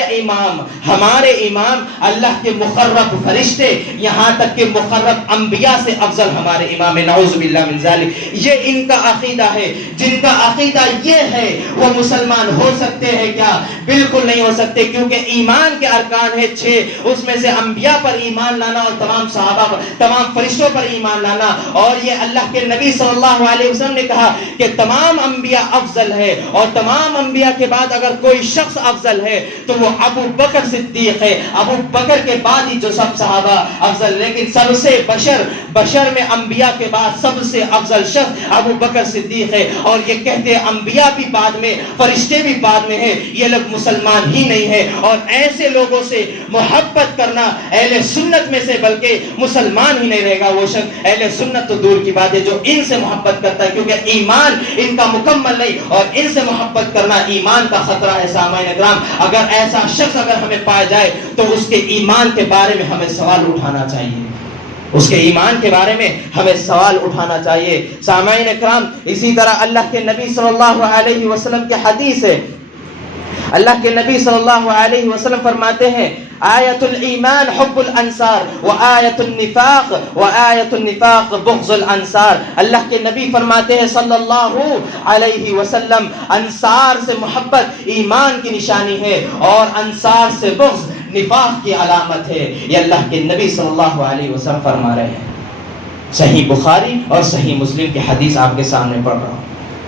امام اللہ کے مقرب فرشتے، یہاں تک کہ مقرب انبیاء سے افضل ہمارے امام، نعوذ باللہ من ذالک۔ یہ ان کا عقیدہ ہے، جن کا عقیدہ یہ ہے وہ مسلمان ہو سکتے ہیں کیا؟ بالکل نہیں ہو سکتے، کیونکہ ایمان کے ارکان ہیں 6، اس میں سے انبیاء پر ایمان لانا اور تمام صحابہ پر، تمام فرشتوں پر ایمان لانا، اور یہ اللہ کے نبی صلی اللہ علیہ وسلم نے کہا کہ تمام انبیاء افضل ہے، اور تمام انبیاء کے بعد اگر کوئی شخص افضل ہے تو وہ ابو بکر صدیق ہے، ابو بکر کے بعد ہی جو سب صحابہ افضل، لیکن سب سے بشر میں انبیاء کے بعد سب سے افضل شخص ابو بکر صدیق ہے، اور یہ کہتے ہیں انبیاء بھی بعد میں، فرشتے بھی بعد میں ہیں، یہ لوگ مسلمان ہی نہیں ہیں۔ اور ایسے لوگوں سے محبت کرنا اہل سنت میں سے بلکہ مسلمان ہی نہیں رہے گا وہ شخص، اہل سنت تو دور کی بات ہے جو ان سے محبت کرتا ہے، کیونکہ ایمان ان کا مکمل نہیں، اور ان سے محبت کرنا ایمان کا خطرہ ہے۔ سامعین اکرام، اگر ایسا شخص اگر ہمیں پایا جائے تو اس کے ایمان کے بارے میں ہمیں سوال اٹھانا چاہیے، اس کے ایمان کے بارے میں ہمیں سوال اٹھانا چاہیے۔ سامعین اکرام، اسی طرح اللہ کے نبی صلی اللہ علیہ وسلم کی حدیث ہے، اللہ کے نبی صلی اللہ علیہ وسلم فرماتے ہیں آیت الایمان حب الانصار وآیت النفاق بغض الانصار۔ اللہ کے نبی فرماتے ہیں صلی اللہ علیہ وسلم، انصار سے محبت ایمان کی نشانی ہے اور انصار سے بغض نفاق کی علامت ہے۔ یہ اللہ کے نبی صلی اللہ علیہ وسلم فرما رہے ہیں۔ صحیح بخاری اور صحیح مسلم کی حدیث آپ کے سامنے پڑھ رہا ہوں۔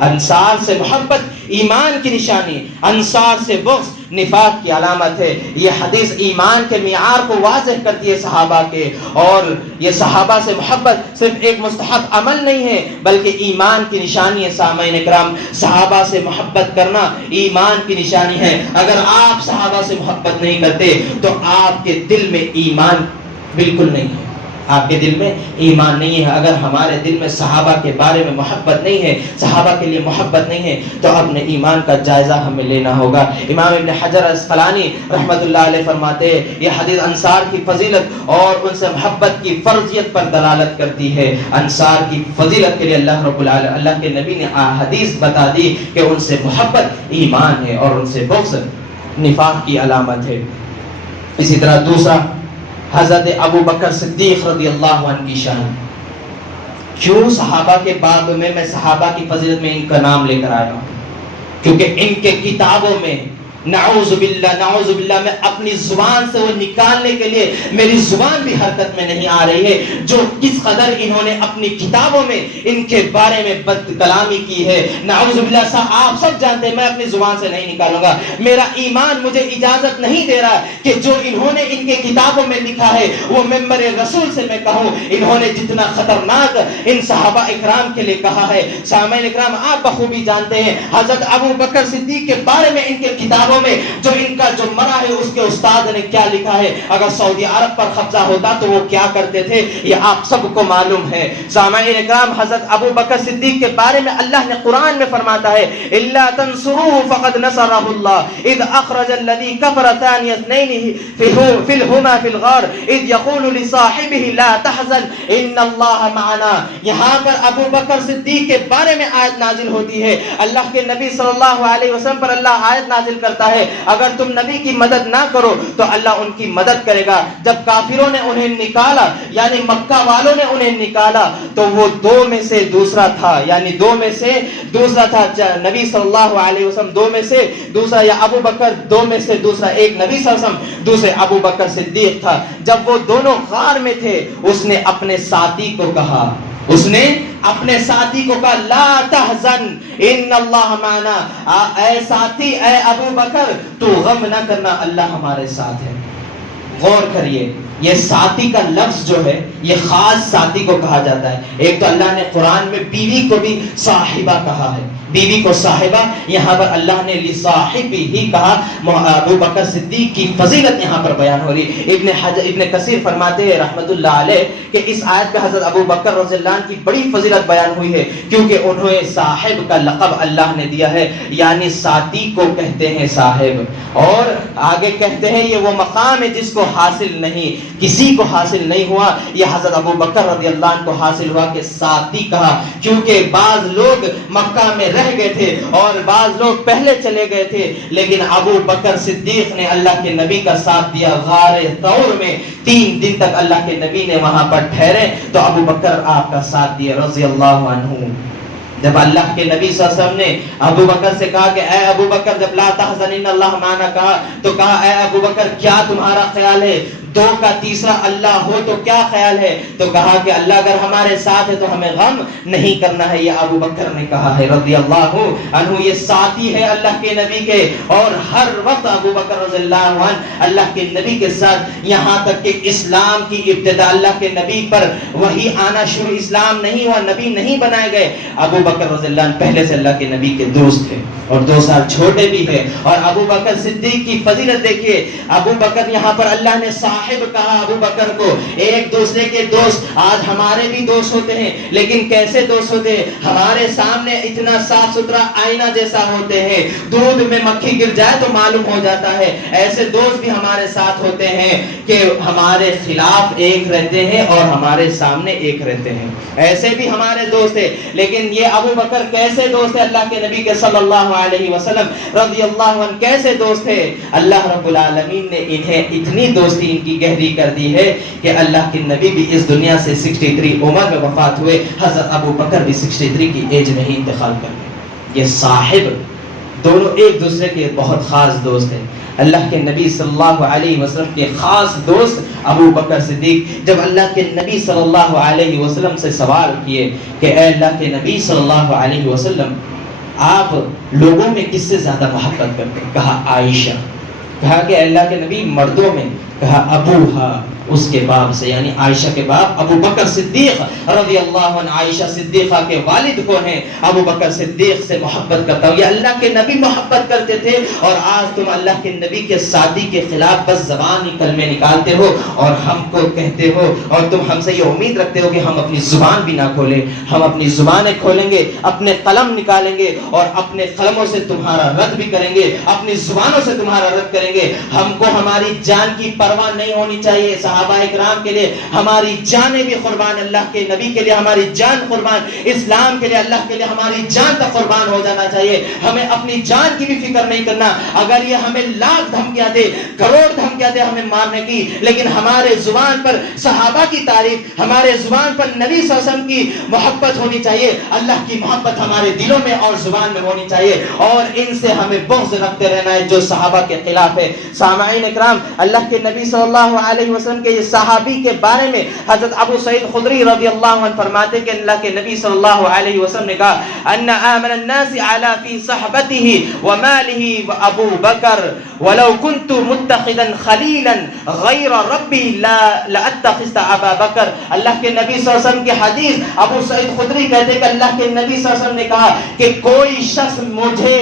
انصار سے محبت ایمان کی نشانی، انصار سے بغض نفاق کی علامت ہے۔ یہ حدیث ایمان کے معیار کو واضح کرتی ہے صحابہ کے، اور یہ صحابہ سے محبت صرف ایک مستحب عمل نہیں ہے بلکہ ایمان کی نشانی ہے۔ سامعین اکرام، صحابہ سے محبت کرنا ایمان کی نشانی ہے۔ اگر آپ صحابہ سے محبت نہیں کرتے تو آپ کے دل میں ایمان بالکل نہیں ہے، آپ کے دل میں ایمان نہیں ہے۔ اگر ہمارے دل میں صحابہ کے بارے میں محبت نہیں ہے، صحابہ کے لیے محبت نہیں ہے، تو اپنے ایمان کا جائزہ ہمیں لینا ہوگا۔ امام ابن حجر اسقلانی رحمۃ اللہ علیہ فرماتے ہیں یہ حدیث انصار کی فضیلت اور ان سے محبت کی فرضیت پر دلالت کرتی ہے۔ انصار کی فضیلت کے لیے اللہ کے نبی نے حدیث بتا دی کہ ان سے محبت ایمان ہے اور ان سے بغض نفاق کی علامت ہے۔ اسی طرح دوسرا، حضرت ابو بکر صدیق رضی اللہ عنہ کی شان۔ کیوں صحابہ کے باب میں صحابہ کی فضیلت میں ان کا نام لے کر آیا ہوں؟ کیونکہ ان کے کتابوں میں نعوذ باللہ میں اپنی زبان سے وہ نکالنے کے لیے میری زبان بھی حرکت میں نہیں آ رہی ہے، جو کس قدر انہوں نے اپنی کتابوں میں ان کے بارے میں بد کلامی کی ہے۔ نعوذ باللہ آپ سب جانتے ہیں، میں اپنی زبان سے نہیں نکالوں گا، میرا ایمان مجھے اجازت نہیں دے رہا کہ جو انہوں نے ان کے کتابوں میں لکھا ہے وہ ممبر رسول سے میں کہوں۔ انہوں نے جتنا خطرناک ان صحابہ اکرام کے لیے کہا ہے، سامعین اکرام آپ بخوبی جانتے ہیں حضرت ابو بکر صدیق کے بارے میں ان کے کتابوں کتابوں میں جو ان کا جو مرا ہے اس کے استاد نے کیا لکھا ہے، اگر سعودی عرب پر قبضہ ہوتا تو وہ کیا کرتے تھے یہ آپ سب کو معلوم ہے۔ سامعین اکرام، حضرت ابو بکر صدیق کے بارے میں اللہ نے قرآن میں فرماتا ہے الا تنصروه فقد نصره الله اذ اخرج الذي كفر ثاني اثنين في الهما في الغار اذ يقول لصاحبه لا تحزن ان الله معنا۔ یہاں پر ابو بکر صدیق کے بارے میں آیت نازل ہوتی ہے، اللہ کے نبی صلی اللہ علیہ وسلم پر اللہ آیت نازل کرتا ہے اگر تم نبی کی مدد نہ کرو تو اللہ ان کی مدد کرے گا۔ جب کافروں نے انہیں نکالا، یعنی مکہ والوں نے انہیں نکالا، تو وہ دو میں سے دوسرا تھا، یعنی دو میں سے دوسرا تھا، نبی صلی اللہ علیہ وسلم دو میں سے دوسرا، یا ابو بکر دو میں سے دوسرا، ایک نبی صلی اللہ علیہ وسلم دوسرے ابو بکر صدیق تھا۔ جب وہ دونوں غار میں تھے اس نے اپنے ساتھی کو کہا، اس نے اپنے ساتھی کو کہا لا تحزن ان اللہ معنا، اے ساتھی، اے ابو بکر تو غم نہ کرنا، اللہ ہمارے ساتھ ہے۔ غور کریے، یہ ساتھی کا لفظ جو ہے یہ خاص ساتھی کو کہا جاتا ہے۔ ایک تو اللہ نے قرآن میں بیوی کو بھی صاحبہ کہا ہے، بیوی کو صاحبہ، یہاں پر اللہ نے لصاحبہ ہی کہا۔ ابو بکر صدیق کی فضیلت یہاں پر بیان ہو رہی۔ ابن کثیر فرماتے ہیں رحمت اللہ علیہ کہ اس آیت پہ حضرت ابو بکر رضی اللہ عنہ کی بڑی فضیلت بیان ہوئی ہے کیونکہ انہیں صاحب کا لقب اللہ نے دیا ہے، یعنی ساتھی کو کہتے ہیں صاحب، اور آگے کہتے ہیں یہ وہ مقام ہے جس کو حاصل نہیں، کسی کو حاصل نہیں ہوا، یہ حضرت ابو بکر رضی اللہ عنہ کو حاصل ہوا کہ ساتھی کہا، کیونکہ بعض لوگ مکہ میں رہ گئے تھے اور بعض لوگ پہلے چلے گئے تھے، لیکن ابو بکر صدیق نے اللہ کے نبی کا ساتھ دیا۔ غار ثور میں 3 دن تک اللہ کے نبی نے وہاں پر ٹھہرے تو ابو بکر آپ کا ساتھ دیا رضی اللہ عنہ۔ جب اللہ کے نبی صلی اللہ علیہ وسلم نے ابو بکر سے کہا کہ اے ابو بکر، جب لا تحزن ان اللہ معنا کہا تو کہا اے ابو بکر کیا تمہارا خیال ہے، 2 کا تیسرا اللہ ہو تو کیا خیال ہے؟ تو کہا کہ اللہ اگر ہمارے ساتھ ہے تو ہمیں غم نہیں کرنا ہے، یہ ابو بکر نے کہا ہے رضی اللہ عنہ۔ یہ ساتھی ہے اللہ کے نبی کے، اور ہر وقت ابو بکر رضی اللہ عنہ اللہ کے نبی کے ساتھ، یہاں تک کہ اسلام کی ابتدا اللہ کے نبی پر وحی آنا شروع، اسلام نہیں ہوا، نبی نہیں بنائے گئے، ابو بکر رضی اللہ عنہ پہلے سے اللہ کے نبی کے دوست تھے اور 2 سال چھوٹے بھی ہیں۔ اور ابو بکر صدیق کی فضیلت دیکھیے، ابو بکر یہاں پر اللہ نے صاحب کہا ابو بکر کو، ایک دوسرے کے دوست۔ آج ہمارے بھی دوست ہوتے ہیں لیکن کیسے دوست ہوتے ہیں؟ ہمارے سامنے اتنا صاف ستھرا آئینہ جیسا ہوتے ہیں، دودھ میں مکھی گر جائے تو معلوم ہو جاتا ہے۔ ایسے دوست بھی ہمارے ساتھ ہوتے ہیں کہ ہمارے خلاف ایک رہتے ہیں اور ہمارے سامنے ایک رہتے ہیں، ایسے بھی ہمارے دوست ہیں۔ لیکن یہ ابو بکر کیسے دوست ہے اللہ کے نبی کے صلی اللہ علیہ وسلم رضی اللہ عنہ، کیسے دوست ہے؟ اللہ رب العالمین نے انہیں اتنی دوستی ان کی گہری کر دی ہے کہ اللہ کے نبی بھی اس دنیا سے 63 عمر میں وفات ہوئے، حضرت ابو بکر بھی 63 کی ایج میں ہی انتقال کر گئے۔ یہ صاحب دونوں ایک دوسرے کے بہت خاص دوست ہیں۔ اللہ کے نبی صلی اللہ علیہ وسلم کے خاص دوست ابو بکر صدیق جب اللہ کے نبی صلی اللہ علیہ وسلم سے سوال کیے کہ اے اللہ کے نبی صلی اللہ علیہ وسلم، آپ لوگوں میں کس سے زیادہ محبت کرتے ہیں؟ کہا عائشہ۔ کہا کہ اللہ کے نبی مردوں میں؟ کہا ابوہا، اس کے باپ سے، یعنی عائشہ کے باپ ابو بکر صدیق رضی اللہ عنہ۔ عائشہ صدیقہ کے والد کون ہیں؟ ابو بکر صدیق سے محبت کرتا ہوں۔ یہ اللہ کے نبی محبت کرتے تھے، اور آج تم اللہ کے نبی کے ساتھی کے خلاف بس زبانی کلمے نکالتے ہو اور ہم کو کہتے ہو، اور تم ہم سے یہ امید رکھتے ہو کہ ہم اپنی زبان بھی نہ کھولیں۔ ہم اپنی زبانیں کھولیں گے، اپنے قلم نکالیں گے اور اپنے قلموں سے تمہارا رد بھی کریں گے، اپنی زبانوں سے تمہارا رد کریں گے۔ ہم کو ہماری جان کی پرواہ نہیں ہونی چاہیے۔ صحابہ اکرام کے لیے ہماری جانیں بھی قربان، اللہ کے نبی کے لیے ہماری جان قربان، اسلام کے لیے اللہ کے لیے ہماری جان تک قربان ہو جانا چاہیے۔ ہمیں اپنی جان کی بھی فکر نہیں کرنا، اگر یہ ہمیں لاکھ دھمکیاں دے، کروڑ دھمکیاں دے ہمیں مارنے کی، لیکن ہمارے زبان پر صحابہ کی تعریف، ہمارے زبان پر نبی صلی اللہ علیہ وسلم کی محبت ہونی چاہیے، اللہ کی محبت ہمارے دلوں میں اور زبان میں ہونی چاہیے، اور ان سے ہمیں بغض رکھتے رہنا ہے جو صحابہ کے خلاف خلاف ہے۔ سامعین اکرام، اللہ کے نبی صلی اللہ علیہ وسلم کے یہ صحابی کے بارے میں حضرت ابو سعید خدری رضی اللہ عنہ فرماتے کہ اللہ کے نبی صلی اللہ علیہ وسلم نے کہا ان آمن الناس علی فی صحبته وماله ابو بکر ولو كنت متخذا خلیلا غیر ربی لاتخذت ابا بکر۔ اللہ کے نبی صلی اللہ علیہ وسلم کی حدیث، ابو سعید خدری کہتے کہ اللہ کے نبی صلی اللہ علیہ وسلم نے کہا کہ کوئی شخص مجھے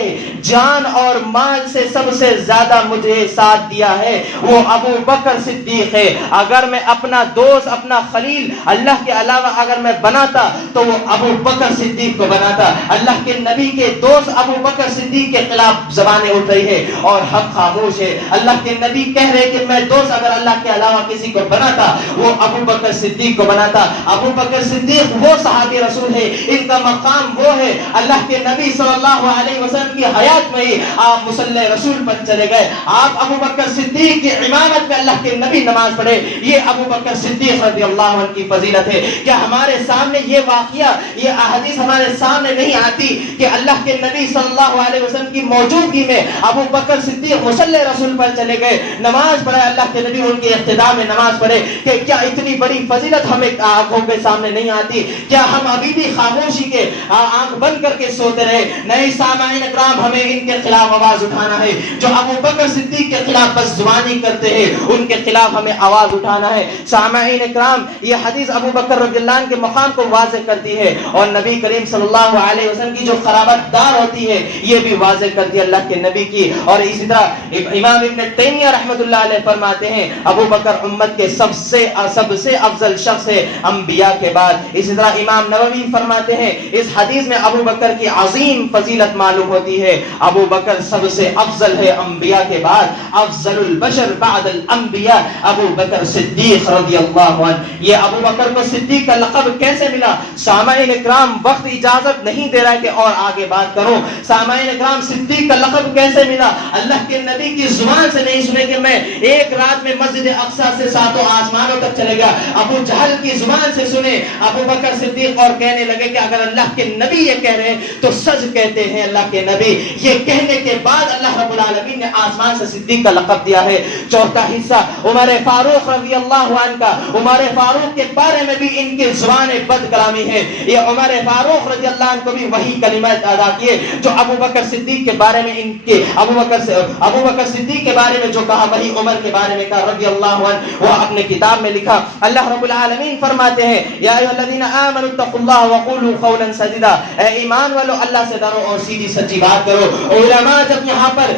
جان اور مال سے سب سے زیادہ مجھے ساتھ دیا ہے وہ ابو بکر صدیق ہے۔ اگر میں اپنا دوست، اپنا خلیل اللہ کے علاوہ اگر میں بناتا تو وہ ابو بکر صدیق کو بناتا۔ اللہ کے نبی کے دوست ابو بکر صدیق کے خلاف زبانیں اٹھ رہی ہے اور حق خاموش ہے۔ اللہ کے نبی کہہ رہے کہ میں دوست اگر اللہ کے علاوہ کسی کو بناتا وہ ابو بکر صدیق کو بناتا۔ ابو بکر صدیق وہ صحابی رسول ہے، ان کا مقام وہ ہے۔ اللہ کے نبی صلی اللہ علیہ وسلم کی حیات میں ہی آپ مصلی رسول پر چلے گئے۔ آپ ابو بکر صدیق کی امامت میں اللہ کے نبی نماز پڑھے، یہ ابو بکر صدیق رضی اللہ عنہ کی فضیلت ہے۔ کیا ہمارے سامنے یہ واقعہ، یہ احادیث ہمارے سامنے نہیں آتی کہ اللہ کے نبی صلی اللہ علیہ وسلم کی موجودگی میں ابو بکر صدیق مصلی رسول پر چلے گئے، نماز پڑھے، اللہ کے نبی ان کے اقتداء میں نماز پڑھے؟ کہ کیا اتنی بڑی فضیلت ہمیں آنکھوں کے سامنے نہیں آتی؟ کیا ہم ابھی بھی خاموشی کے آنکھ بند کر کے سوتے رہے؟ نہیں سامعین اکرام، ہمیں ان کے خلاف آواز اٹھانا ہے۔ جو ابو بکر صدیق کے خلاف بس زبانی کرتے ہیں ان کے خلاف ہمیں آواز اٹھانا ہے۔ سامعین اکرام، یہ حدیث ابو بکر رضی اللہ عنہ کے مقام کو واضح کرتی ہے اور نبی کریم صلی اللہ علیہ وسلم کی جو قرابت دار ہوتی ہے یہ بھی واضح کرتی ہے اللہ کے نبی کی۔ اور اسی طرح امام ابن تیمیہ رحمۃ اللہ علیہ فرماتے ہیں ابو بکر امت کے سب سے افضل شخص ہے انبیاء کے بعد۔ اسی طرح امام نووی فرماتے ہیں اس حدیث میں ابو بکر کی عظیم فضیلت معلوم ہوتی ہے۔ ابو بکر سب سے افضل ہے انبیاء کے بعد، افضل البشر بعد الانبیاء ابو بکر صدیق رضی اللہ عنہ۔ یہ ابو بکر کو صدیق کا لقب کیسے ملا؟ سامعین اکرام، وقت اجازت نہیں دے رہا ہے کہ اور آگے بات کروں۔ سامعین اکرام، صدیق کا لقب کیسے ملا؟ اللہ کے نبی کی زبان سے نہیں سنے کہ میں ایک رات میں مسجد اقصی سے ساتوں آسمانوں تک چلے گا۔ ابو جہل کی زبان سے سنے ابو بکر صدیق اور کہنے لگے کہ اگر اللہ کے نبی یہ کہہ رہے ہیں تو سچ کہتے ہیں اللہ کے نبی۔ یہ کہنے کے بعد اللہ رب العالمین نے آسمان سے صدیق کا لقب دیا ہے۔ چوتھا حصہ عمر فاروق رضی اللہ عنہ کا۔ عمر فاروق کے بارے میں بھی ان کی زبان بد کلامی ہے۔ یہ عمر فاروق رضی اللہ عنہ کو بھی وہی کلمات ادا کیے جو ابو بکر صدیق کے بارے میں ان کے ابو بکر صدیق کے بارے میں جو کہا وہی عمر کے بارے میں کہا رضی اللہ عنہ۔ وہ اپنے کتاب میں لکھا، اللہ رب العالمین فرماتے ہیں یا ایھا الذین آمنوا اتقوا اللہ وقولوا قولا سدیدا، اے ایمان والو اللہ سے ڈرو اور سیدھی سچی بات کرو۔ علماء جب یہاں پر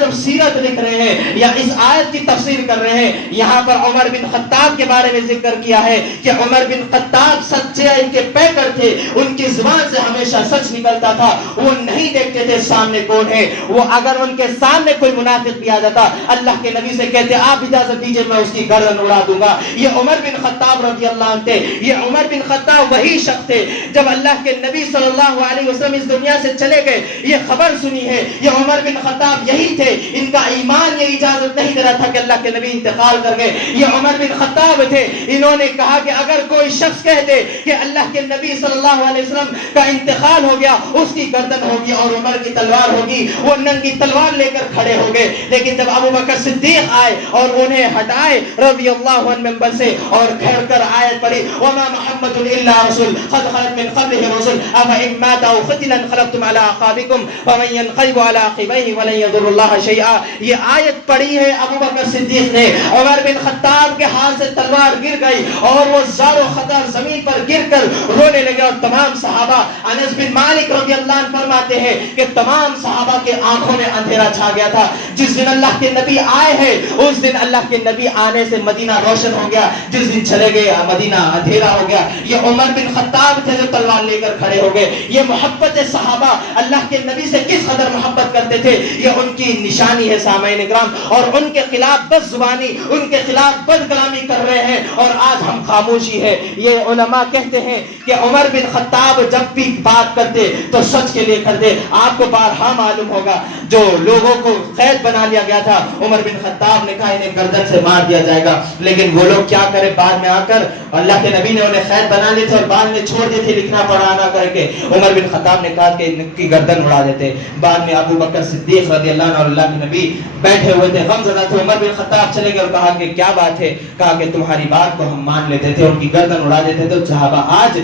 جب سیرت لکھ رہے ہیں یا اس آیت کی تفسیر کر رہے ہیں، یہاں پر عمر بن خطاب کے بارے میں ذکر کیا ہے کہ عمر بن خطاب سچے ان کے پیکر تھے، ان کی زبان سے ہمیشہ سچ نکلتا تھا، وہ نہیں دیکھتے تھے سامنے کون ہے۔ وہ اگر ان کے سامنے کوئی منافق بھی آ جاتا اللہ کے نبی سے کہتے آپ اجازت دیجئے میں اس کی گردن اڑا دوں گا۔ یہ عمر بن خطاب رضی اللہ عنہ تھے۔ یہ عمر بن خطاب وہی شخص تھے جب اللہ کے نبی صلی اللہ علیہ وسلم اس دنیا سے چلے گئے یہ خبر سنی ہے، یہ عمر بن خطاب یہی تھے، ان کا ایمان یہ اجازت نہیں دے رہا تھا کہ اللہ کے نبی انتقال کر گئے۔ یہ عمر بن خطاب تھے، انہوں نے کہا کہ اگر کوئی شخص کہہ دے کہ اللہ کے نبی صلی اللہ علیہ وسلم کا انتقال ہو گیا اس کی گردن ہوگی اور عمر کی تلوار ہوگی۔ وہ ننگی تلوار لے کر کھڑے ہو گئے، لیکن جب ابو بکر صدیق آئے اور انہیں ہٹائے رضی اللہ عنہ منبر سے اور گھر کر آیت پڑھی وما محمد الا رسول قد خلت من قبله الرسل افان مات او قتل انقلبتم على اعقابكم ومن ينقلب على عقبيه ولن يضر الله شيئا۔ یہ آیت پڑھی ہے ابو بکر صدیق نے، عمر بن خطاب کے ہاتھ سے تلوار گر گئی اور وہ زار و خطر زمین پر گر کر رونے لگے اور تمام صحابہ، انس بن مالک رضی اللہ عنہ فرماتے ہیں کہ تمام صحابہ کے آنکھوں میں اندھیرا چھا گیا تھا۔ جس دن اللہ کے نبی آئے ہیں اس دن اللہ کے نبی آنے سے مدینہ روشن ہو گیا، جس دن چلے گئے مدینہ اندھیرا ہو گیا۔ یہ عمر بن خطاب تھے جو تلوار لے کر کھڑے ہو گئے۔ یہ محبت صحابہ اللہ کے نبی سے کس قدر محبت کرتے تھے یہ ان کی نشانی ہے سامعین اکرام، اور ان کے خلاف بد زبانی، ان کے خلاف بد کلامی کر رہے ہیں اور آج ہم خاموشی ہے۔ یہ علماء کہتے ہیں کہ عمر بن خطاب جب بھی بات کرتے تو سچ کے لیے کرتے۔ آپ کو بارہا معلوم ہوگا جو لوگوں کو قید بنا لیا گیا تھا، عمر بن خطاب نے کہا انہیں گردن سے مار دیا جائے گا، لیکن وہ لوگ کیا کرے بعد میں آ کر اللہ کے نبی نے انہیں قید بنا لیے تھے اور بعد میں چھوڑ دیے تھے لکھنا پڑھانا کر کے۔ عمر بن خطاب نے کہا کہ ان کی گردن اڑا دیتے۔ بعد میں ابو بکر صدیق رضی اللہ عنہ اور اللہ کے نبی بیٹھے ہوئے تھے، غم زدہ تھے، عمر بن خطاب چلے گئے اور کہا کہ کیا بات ہے؟ کہا کہ تمہاری بات کو ہم مان لیتے تھے، ان کی گردن اڑا دیتے تھے، صحابہ آج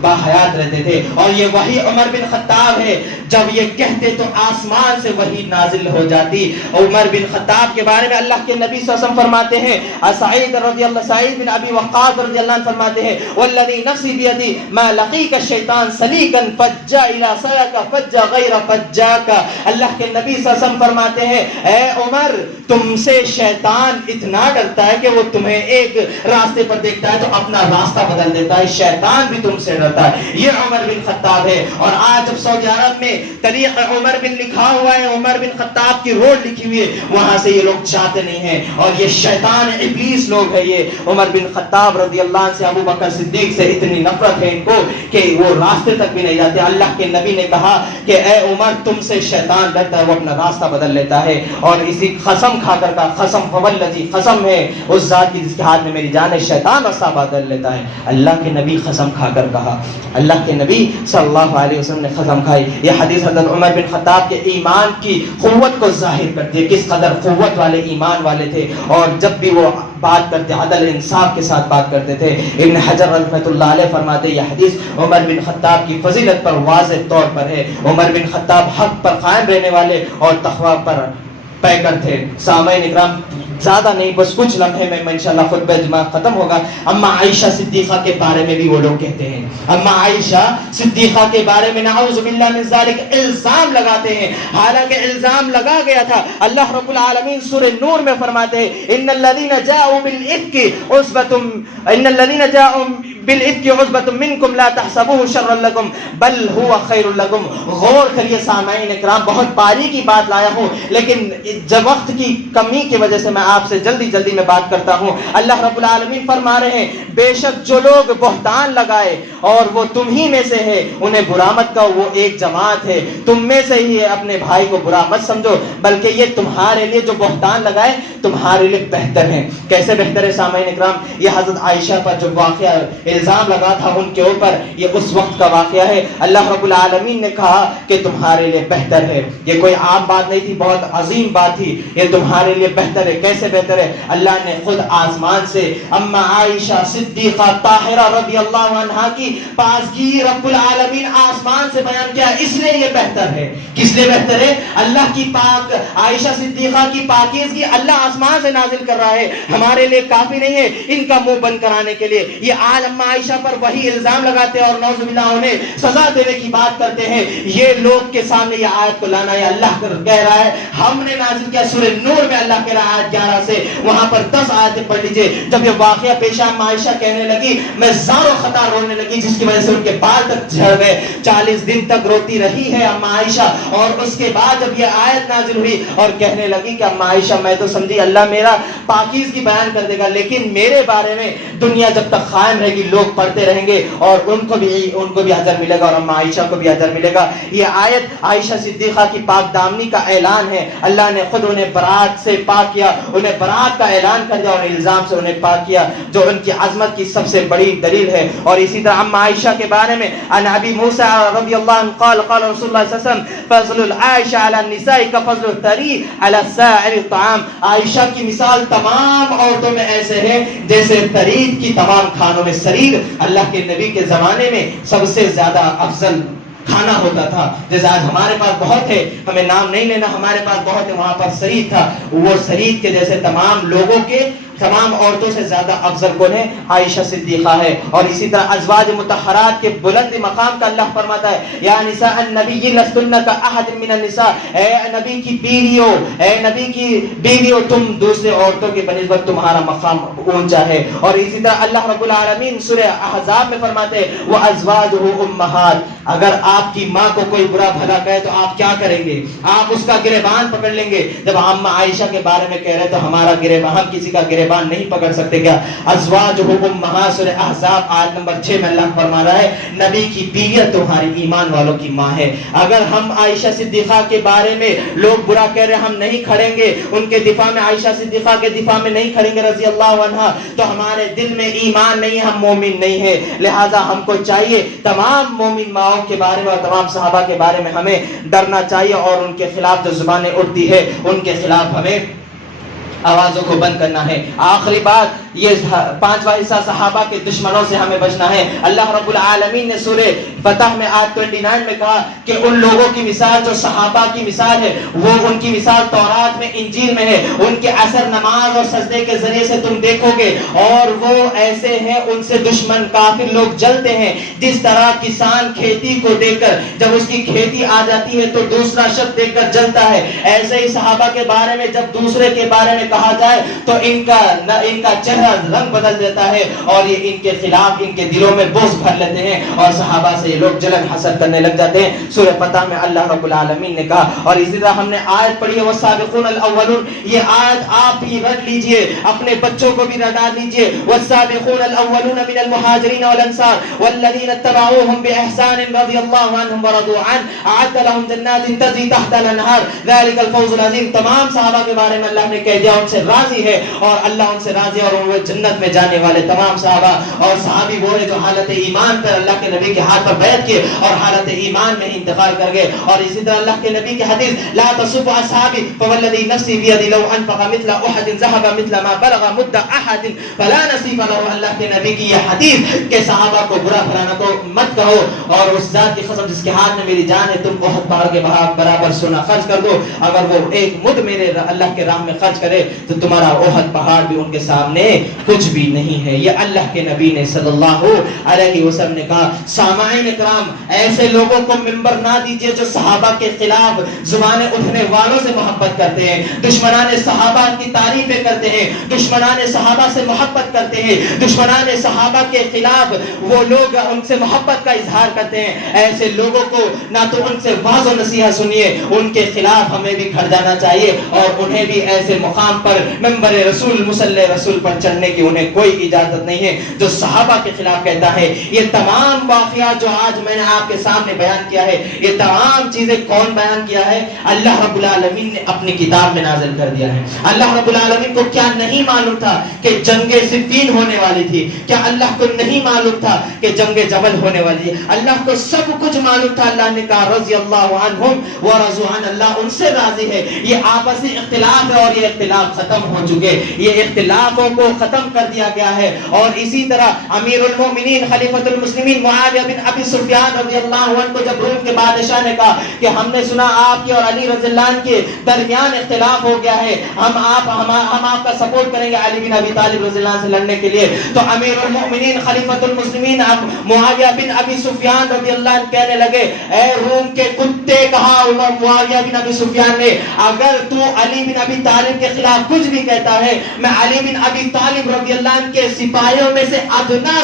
باحیات رہتے تھے. اور یہ وہی عمر بن خطاب ہے، جب یہ کہتے تو آسمان سے وحی نازل ہو جاتی. عمر بن خطاب کے بارے میں اللہ کے نبی صلی اللہ علیہ وسلم فرماتے ہیں، سعید بن ابی وقاص رضی اللہ عنہ فرماتے ہیں، والذی نفسی بیدی ما لقیک الشیطان سلیکا فجا الی سیک فجا غیر فجاک. اللہ کے نبی صلی اللہ علیہ وسلم فرماتے ہیں، اے عمر تم سے شیطان اتنا ڈرتا ہے کہ وہ تمہیں ایک راستے پر دیکھتا ہے تو اپنا راستہ بدل دیتا ہے، شیطان بھی تم سے ڈرتا ہے. یہ عمر بن خطاب ہے. اور آج جب سعودی عرب میں طریق عمر بن لکھا ہوا ہے، عمر بن خطاب کی روڈ لکھی ہوئی ہے، وہاں سے یہ لوگ جاتے نہیں ہیں، اور یہ شیطان ابلیس لوگ ہے. یہ عمر بن خطاب رضی اللہ عنہ سے، ابو بکر صدیق سے اتنی نفرت ہے ان کو کہ وہ راستے تک بھی نہیں جاتے. اللہ کے نبی نے کہا کہ اے عمر تم سے شیطان ڈرتا ہے، وہ اپنا راستہ بدل لیتا ہے. اور اسی قسم کھا کر کا قسم فوالذی قسم ہے اس ذات کی جس کے ہاتھ میں میری جان ہے، شیطان راستہ بدل لیتا ہے. اللہ کے نبی قسم کھا کر کہا، اللہ کے نبی صلی اللہ علیہ وسلم نے قسم کھائی. یہ حدیث حضرت عمر بن خطاب کے ایمان کی قوت کو ظاہر کرتی ہے، کس قدر قوت والے ایمان والے تھے. اور جب بھی وہ بات کرتے عدل انصاف کے ساتھ بات کرتے تھے. ابن حجر رحمۃ اللہ علیہ فرماتے یہ حدیث عمر بن خطاب کی فضیلت پر واضح طور پر ہے. عمر بن خطاب حق پر قائم رہنے والے اور تقوی پر پیکر تھے. سامعین اکرام زیادہ نہیں، بس کچھ لمحے میں انشاءاللہ خطبہ جمعہ ختم ہوگا. اما عائشہ صدیقہ کے بارے میں بھی وہ لوگ کہتے ہیں، اما عائشہ صدیقہ کے بارے میں نعوذ باللہ من ذالک الزام لگاتے ہیں، حالانکہ الزام لگا گیا تھا. اللہ رب العالمین سورہ نور میں فرماتے ہیں، ان الذين جاءوا بالافك عصبة منكم لا تحسبوه شرا لكم بل هو خير لكم. غور کریے سامعین اکرام، بہت باریکی بات لایا ہوں، لیکن جب وقت کی کمی کی وجہ سے میں آپ سے جلدی میں بات کرتا ہوں. اللہ رب العالمین فرما رہے ہیں، بے شک جو لوگ بہتان لگائے اور وہ تم ہی میں سے ہے، انہیں برا مت کہو، وہ ایک جماعت ہے، تم میں سے ہی ہے، اپنے بھائی کو برا مت سمجھو، بلکہ یہ تمہارے لیے جو بہتان لگائے تمہارے لیے بہتر ہے. کیسے بہتر ہے سامعین اکرام؟ یہ حضرت عائشہ پر جو واقعہ الزام لگا تھا ان کے اوپر، یہ اس وقت کا واقعہ ہے. اللہ رب العالمین نے کہا کہ تمہارے لیے بہتر ہے. یہ کوئی عام بات نہیں تھی، بہت عظیم بات تھی. یہ تمہارے لیے بہتر ہے. کیسے بہتر ہے؟ اللہ نے خود آسمان سے اما عائشہ صدیقہ طاہرہ رضی اللہ عنہا کی پاسگی رب العالمین آسمان سے بیان کیا، اس لیے یہ بہتر ہے. کس لیے بہتر ہے؟ اللہ کی پاک عائشہ صدیقہ کی پاکیزگی اللہ آسمان سے نازل کر رہا ہے، ہمارے لیے کافی نہیں ہے ان کا منہ بند کرانے کے لیے. یہ آج اما عائشہ پر وہی الزام لگاتے ہیں اور نعوذ باللہ انہیں سزا دینے کی بات کرتے ہیں. یہ لوگ کے سامنے یہ آیت کو لانا ہے. اللہ کہہ رہا ہے، ہم نے نازل کیا سورہ نور میں، اللہ کہہ رہا ہے آیت 11 سے، وہاں پر 10 آیتیں پڑھ لیجئے. جب یہ واقعہ پیش آیا، عائشہ کہنے لگی میں زار و خطا رونے لگی، جس کی وجہ سے ان کے بال تک جھڑ گئے. 40 دن تک روتی رہی ہے اما عائشہ. اور اس کے بعد جب یہ آیت نازل ہوئی اور کہنے لگی کہ اما عائشہ میں تو سمجھی اللہ میرا پاکیزگی بیان کر دے گا، لیکن میرے بارے میں دنیا جب تک قائم رہے گی لوگ پڑھتے رہیں گے اور ان کو بھی اجر ملے گا اور اما عائشہ کو بھی اجر ملے گا. یہ آیت عائشہ صدیقہ کی پاک دامنی کا اعلان ہے. اللہ نے خود انہیں برات سے پاک کیا، انہیں برات کا اعلان کر دیا اور الزام سے انہیں پاک کیا، جو ان کی عظمت کی سب سے بڑی دلیل ہے. اور اسی طرح اما عائشہ کے بارے میں عن ابی موسیٰ رضی اللہ عنہ قال قال رسول اللہ صلی اللہ علیہ وسلم فضل العائشہ علی النساء کفضل الثری علی السائر الطعام. عائشہ کی مثال تمام عورتوں میں ایسے ہے جیسے ثرید کی تمام کھانوں میں. ثرید اللہ کے نبی کے زمانے میں سب سے زیادہ افضل کھانا ہوتا تھا. جیسے آج ہمارے پاس بہت ہے، ہمیں نام نہیں لینا، ہمارے پاس بہت ہے، وہاں پر ثرید تھا. وہ ثرید کے جیسے تمام لوگوں کے تمام عورتوں سے زیادہ افضل کون ہے؟ عائشہ صدیقہ ہے. اور اسی طرح ازواج مطہرات کے بلند مقام کا اللہ فرماتا ہے یا نساء النبی لستن کاحد من النساء، اے نبی کی بیویوں، اے نبی کی بیویوں تم دوسرے عورتوں کے بنسبت تمہارا مقام اونچا ہے. اور اسی طرح اللہ رب العالمین سورہ احزاب میں فرماتے ہیں وازواجہ امہات. اگر آپ کی ماں کو کوئی برا بھلا کہے تو آپ کیا کریں گے؟ آپ اس کا گریبان پکڑ لیں گے. جب ہم عائشہ کے بارے میں کہہ رہے تو ہمارا گریبان، ہم کسی کا گریبان گریبان نہیں پکڑ سکتے کیا؟ ازواجہ امہات، سورہ احزاب آیت نمبر 6 میں اللہ فرما رہا ہے نبی کی بیویاں تمہاری ایمان والوں کی ماں ہے۔ اگر ہم عائشہ صدیقہ کے بارے میں لوگ برا کہہ رہے ہم نہیں کھڑیں گے ان کے دفاع میں، عائشہ صدیقہ کے دفاع میں نہیں کھڑیں گے رضی اللہ عنہا، تو ہمارے دل میں ایمان نہیں، ہم مومن نہیں ہیں۔ لہٰذا ہم کو چاہیے تمام مومن ماؤں کے بارے میں اور تمام صحابہ کے بارے میں ہمیں ڈرنا چاہیے، اور ان کے خلاف جو زبانیں اٹھتی ہے ان کے خلاف ہمیں آوازوں کو بند کرنا ہے۔ آخری بات، یہ پانچواں حصہ صحابہ کے دشمنوں سے ہمیں بچنا ہے۔ اللہ رب العالمین نے سورہ فتح میں آیت 29 میں کہا کہ ان لوگوں کی مثال جو صحابہ کی مثال ہے، وہ ان کی مثال تورات میں انجیل میں ہے، ان کے اثر نماز اور سجدے کے ذریعے سے تم دیکھو گے، اور وہ ایسے ہیں ان سے دشمن کافر لوگ جلتے ہیں جس طرح کسان کھیتی کو دیکھ کر جب اس کی کھیتی آ جاتی ہے تو دوسرا شخص دیکھ کر جلتا ہے، ایسے ہی صحابہ کے بارے میں جب دوسرے کے بارے میں کہا جائے تو ان کا چہرہ رنگ بدل دیتا ہے، اور یہ ان کے خلاف ان کے دلوں میں بغض بھر لیتے ہیں، اور صحابہ سے لوگ جلن حسد کرنے لگ جاتے ہیں۔ سورہ فتح میں اللہ رب العالمین نے کہا، اور اسی طرح ہم نے آیت پڑھی ہے والسابقون الاولون، یہ آیت آپ بھی رٹ لیجئے، اپنے بچوں کو بھی رٹا لیجئے، والسابقون الاولون من المہاجرین والانصار والذین اتبعوهم باحسان رضی اللہ عنہم ورضوا عنہ اعد لهم جنات تجری تحت الانہار ذلک الفوز العظیم۔ تمام صحابہ کے بارے میں اللہ نے کہہ دیا ان سے راضی ہے، اور اللہ ان سے راضی ہے، اور وہ جنت میں جانے والے تمام صحابہ اور صحابی وہ ہیں جو حالت ایمان پر اللہ کے نبی کے ہاتھ پر بیعت کیے اور حالت ایمان میں انتقال کر گئے۔ اور اسی طرح اللہ کے نبی کی حدیث لا تصبوا اصحابی فوالذی نفسی بیدی لو انفق مثل احد ذهب مثل ما بلغ مد احد فلا نصیب له۔ اللہ کے نبی کی یہ حدیث کہ صحابہ کو برا بھلانا کو مت کہو، اور اس ذات کی قسم جس کے ہاتھ میں میری جان ہے تم احد پہاڑ کے برابر سونا خرچ کر دو، اگر وہ ایک مد میرے اللہ کے راہ میں خرچ کرے تو تمہارا احد پہاڑ بھی ان کے سامنے کچھ بھی نہیں ہے۔ یہ اللہ کے نبی نے صلی اللہ علیہ وسلم نے کہا۔ سامعین اکرام، ایسے لوگوں کو منبر نہ دیجیے جو صحابہ کے خلاف زبانیں اٹھنے والوں سے محبت کرتے ہیں، دشمنان صحابہ کی تعریفیں کرتے ہیں، دشمنان صحابہ سے محبت کرتے ہیں، دشمنان صحابہ کے خلاف وہ لوگ ان سے محبت کا اظہار کرتے ہیں۔ ایسے لوگوں کو نہ تو ان سے واعظ و نصیحت سنیے، ان کے خلاف ہمیں بھی کھڑ جانا چاہیے، اور انہیں بھی ایسے مقام پر منبر رسول مصلی رسول پر چڑھنے کی انہیں کوئی اجازت نہیں ہے جو صحابہ کے خلاف کہتا ہے۔ یہ تمام واقعات جو آج میں نے آپ کے سامنے بیان کیا ہے، یہ تمام چیزیں کون بیان کیا ہے؟ اللہ رب العالمین نے اپنی کتاب میں نازل کر دیا ہے۔ اللہ رب العالمین کو کیا نہیں معلوم تھا کہ جنگ صفین ہونے والی تھی؟ کیا اللہ کو نہیں معلوم تھا کہ جنگ جبل ہونے والی ہے؟ اللہ کو سب کچھ معلوم تھا۔ اللہ نے کہا رضی اللہ عنہم ورضوا عنہ، اللہ ان سے راضی ہے۔ یہ آپسی اختلاف ہے اور یہ اختلاف ختم ہو چکے، یہ اختلافوں کو ختم کر دیا گیا ہے۔ اور اسی طرح امیر المومنین خلیفۃ المسلمین معاویہ بن ابی سفیان رضی اللہ عنہ کو جب روم کے بادشاہ نے کہا کہ ہم نے سنا آپ کے اور علی رضی اللہ عنہ کے درمیان اختلاف ہو گیا ہے، ہم آپ کا سپورٹ کریں گے علی بن ابی طالب رضی اللہ عنہ سے لڑنے کے لیے، تو امیر المومنین خلیفۃ المسلمین معاویہ بن ابی سفیان رضی اللہ عنہ کہنے لگے اے روم کے کتے، کہا معاویہ بن ابی سفیان نے اگر تو علی بن ابی طالب کے خلاف کچھ بھی کہتا ہے میں علی بن ابی طالب رضی اللہ عنہ کے سپاہیوں میں سے ادنا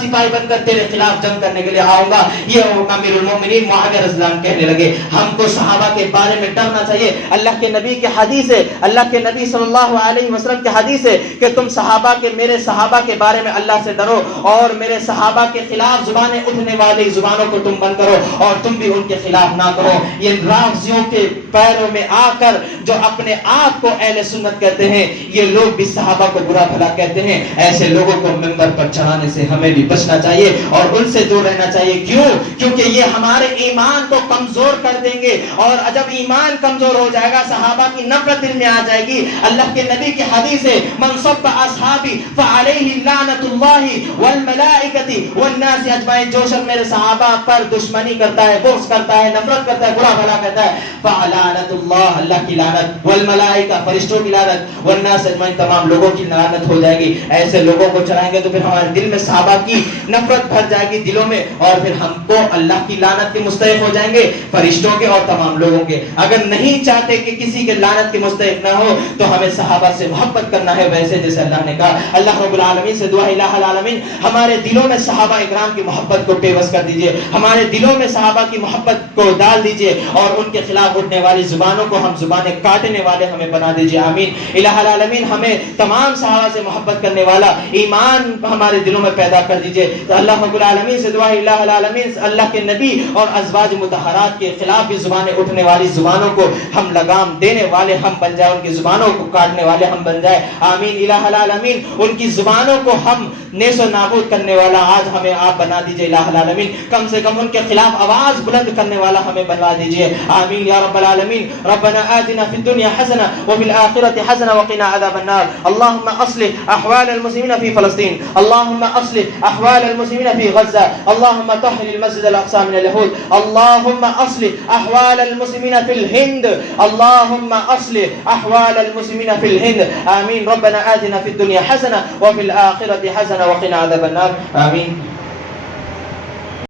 سپاہی بن کر تیرے خلاف جنگ کرنے کے لیے آؤں گا۔ یہ امیر المومنین معاویہ رضی اللہ عنہ کہنے لگے۔ ہم کو صحابہ کے بارے میں ڈرنا چاہیے۔ اللہ کے نبی کی حدیث ہے، اللہ کے نبی صلی اللہ علیہ وسلم کی حدیث ہے کہ تم صحابہ کے، میرے صحابہ کے بارے میں اللہ سے ڈرو، اور میرے صحابہ کے خلاف زبانیں اٹھنے والی زبانوں کو تم بند کرو، اور تم بھی ان کے خلاف نہ کرو۔ یہ رافضیوں کے پیروں میں آ کر جو اپنے آپ کو اہل سنت کہتے ہیں، یہ لوگ بھی صحابہ کو برا بھلا کہتے ہیں۔ ایسے لوگوں کو منبر پر چڑھانے سے ہمیں بھی بچنا چاہیے اور ان سے دور رہنا چاہیے۔ کیوں؟ کیونکہ یہ ہمارے ایمان کو کمزور کر دیں گے، اور جب ایمان کمزور ہو جائے گا صحابہ کی نفرت دل میں آ جائے گی۔ اللہ کے نبی کی حدیث ہے من سب اصحابی فعلیہ لعنت اللہ والملائکۃ والناس اجمعین، جو شخص میرے صحابہ پر دشمنی کرتا ہے، بغض کرتا ہے، نفرت کرتا ہے، برا بھلا کرتا ہے، فلعنت اللہ، اللہ کی لعنت، والملائکہ، فرشتوں کی لعنت، والناس اجمعین، تمام لوگوں کی لعنت ہو جائے گی۔ ایسے لوگوں کو چڑھائیں گے تو پھر ہمارے دل میں صحابہ کی نفرت بھر جائے گی دلوں میں، اور پھر ہم کو اللہ کی لعنت کے مستحق ہو جائیں گے، فرشتوں کے اور تمام لوگوں کے۔ اگر نہیں چاہتے کہ کسی کے لعنت کے مستحق نہ ہو تو ہمیں صحابہ سے محبت کرنا ہے، ویسے جیسے اللہ نے کہا۔ اللہ رب العالمین سے دعا الہ العالمین ہمارے دلوں میں صحابہ اکرام کی محبت کو پیوست کر دیجئے، ہمارے دلوں میں صحابہ کی محبت کو ڈال دیجئے، اور ان کے خلاف اٹھنے والی زبانوں کو ہم زبانیں کاٹنے والے ہمیں بنا دیجیے، آمین۔ الہ العالمین ہمیں تمام صحابہ سے محبت کرنے والا ایمان ہمارے دلوں میں پیدا کر دیجیے۔ تو اللہ رب العالمین سے دعا ہے الہ العالمین اللہ کے نبی اور ازواج مطہرات کے خلاف بھی زبانیں اٹھنے والی زبانوں کو ہم لگام دینے والے ہم بن جائے، ان کی زبانوں کو کاٹنے والے ہم بن جائے، آمین۔ الہ العالمین ان کی زبانوں کو ہم نیس و نابود کرنے والا آج ہمیں آپ بنا دیجئے الہ العالمین، کم سے کم ان کے خلاف آواز بلند کرنے والا ہمیں بنا دیجئے، آمین یا رب العالمین۔ ربنا آتنا فی الدنیا حسنہ وفی الآخرة حسنہ وقنا عذاب النار۔ اللہم اصلح احوال المسلمین فی فلسطین، اللہم اصلح احوال المسلمین فی غزہ، اللہم طہر المسجد الاقصی من اليہود، اللہم اصلح احوال المسلمین فی الہند، اللہم اصلح احوال المسلمین فی الہند، آمین۔ ربنا آتنا فی الدنیا حسنہ وفی الآخرة حسنہ وقنا عذاب النار، آمین۔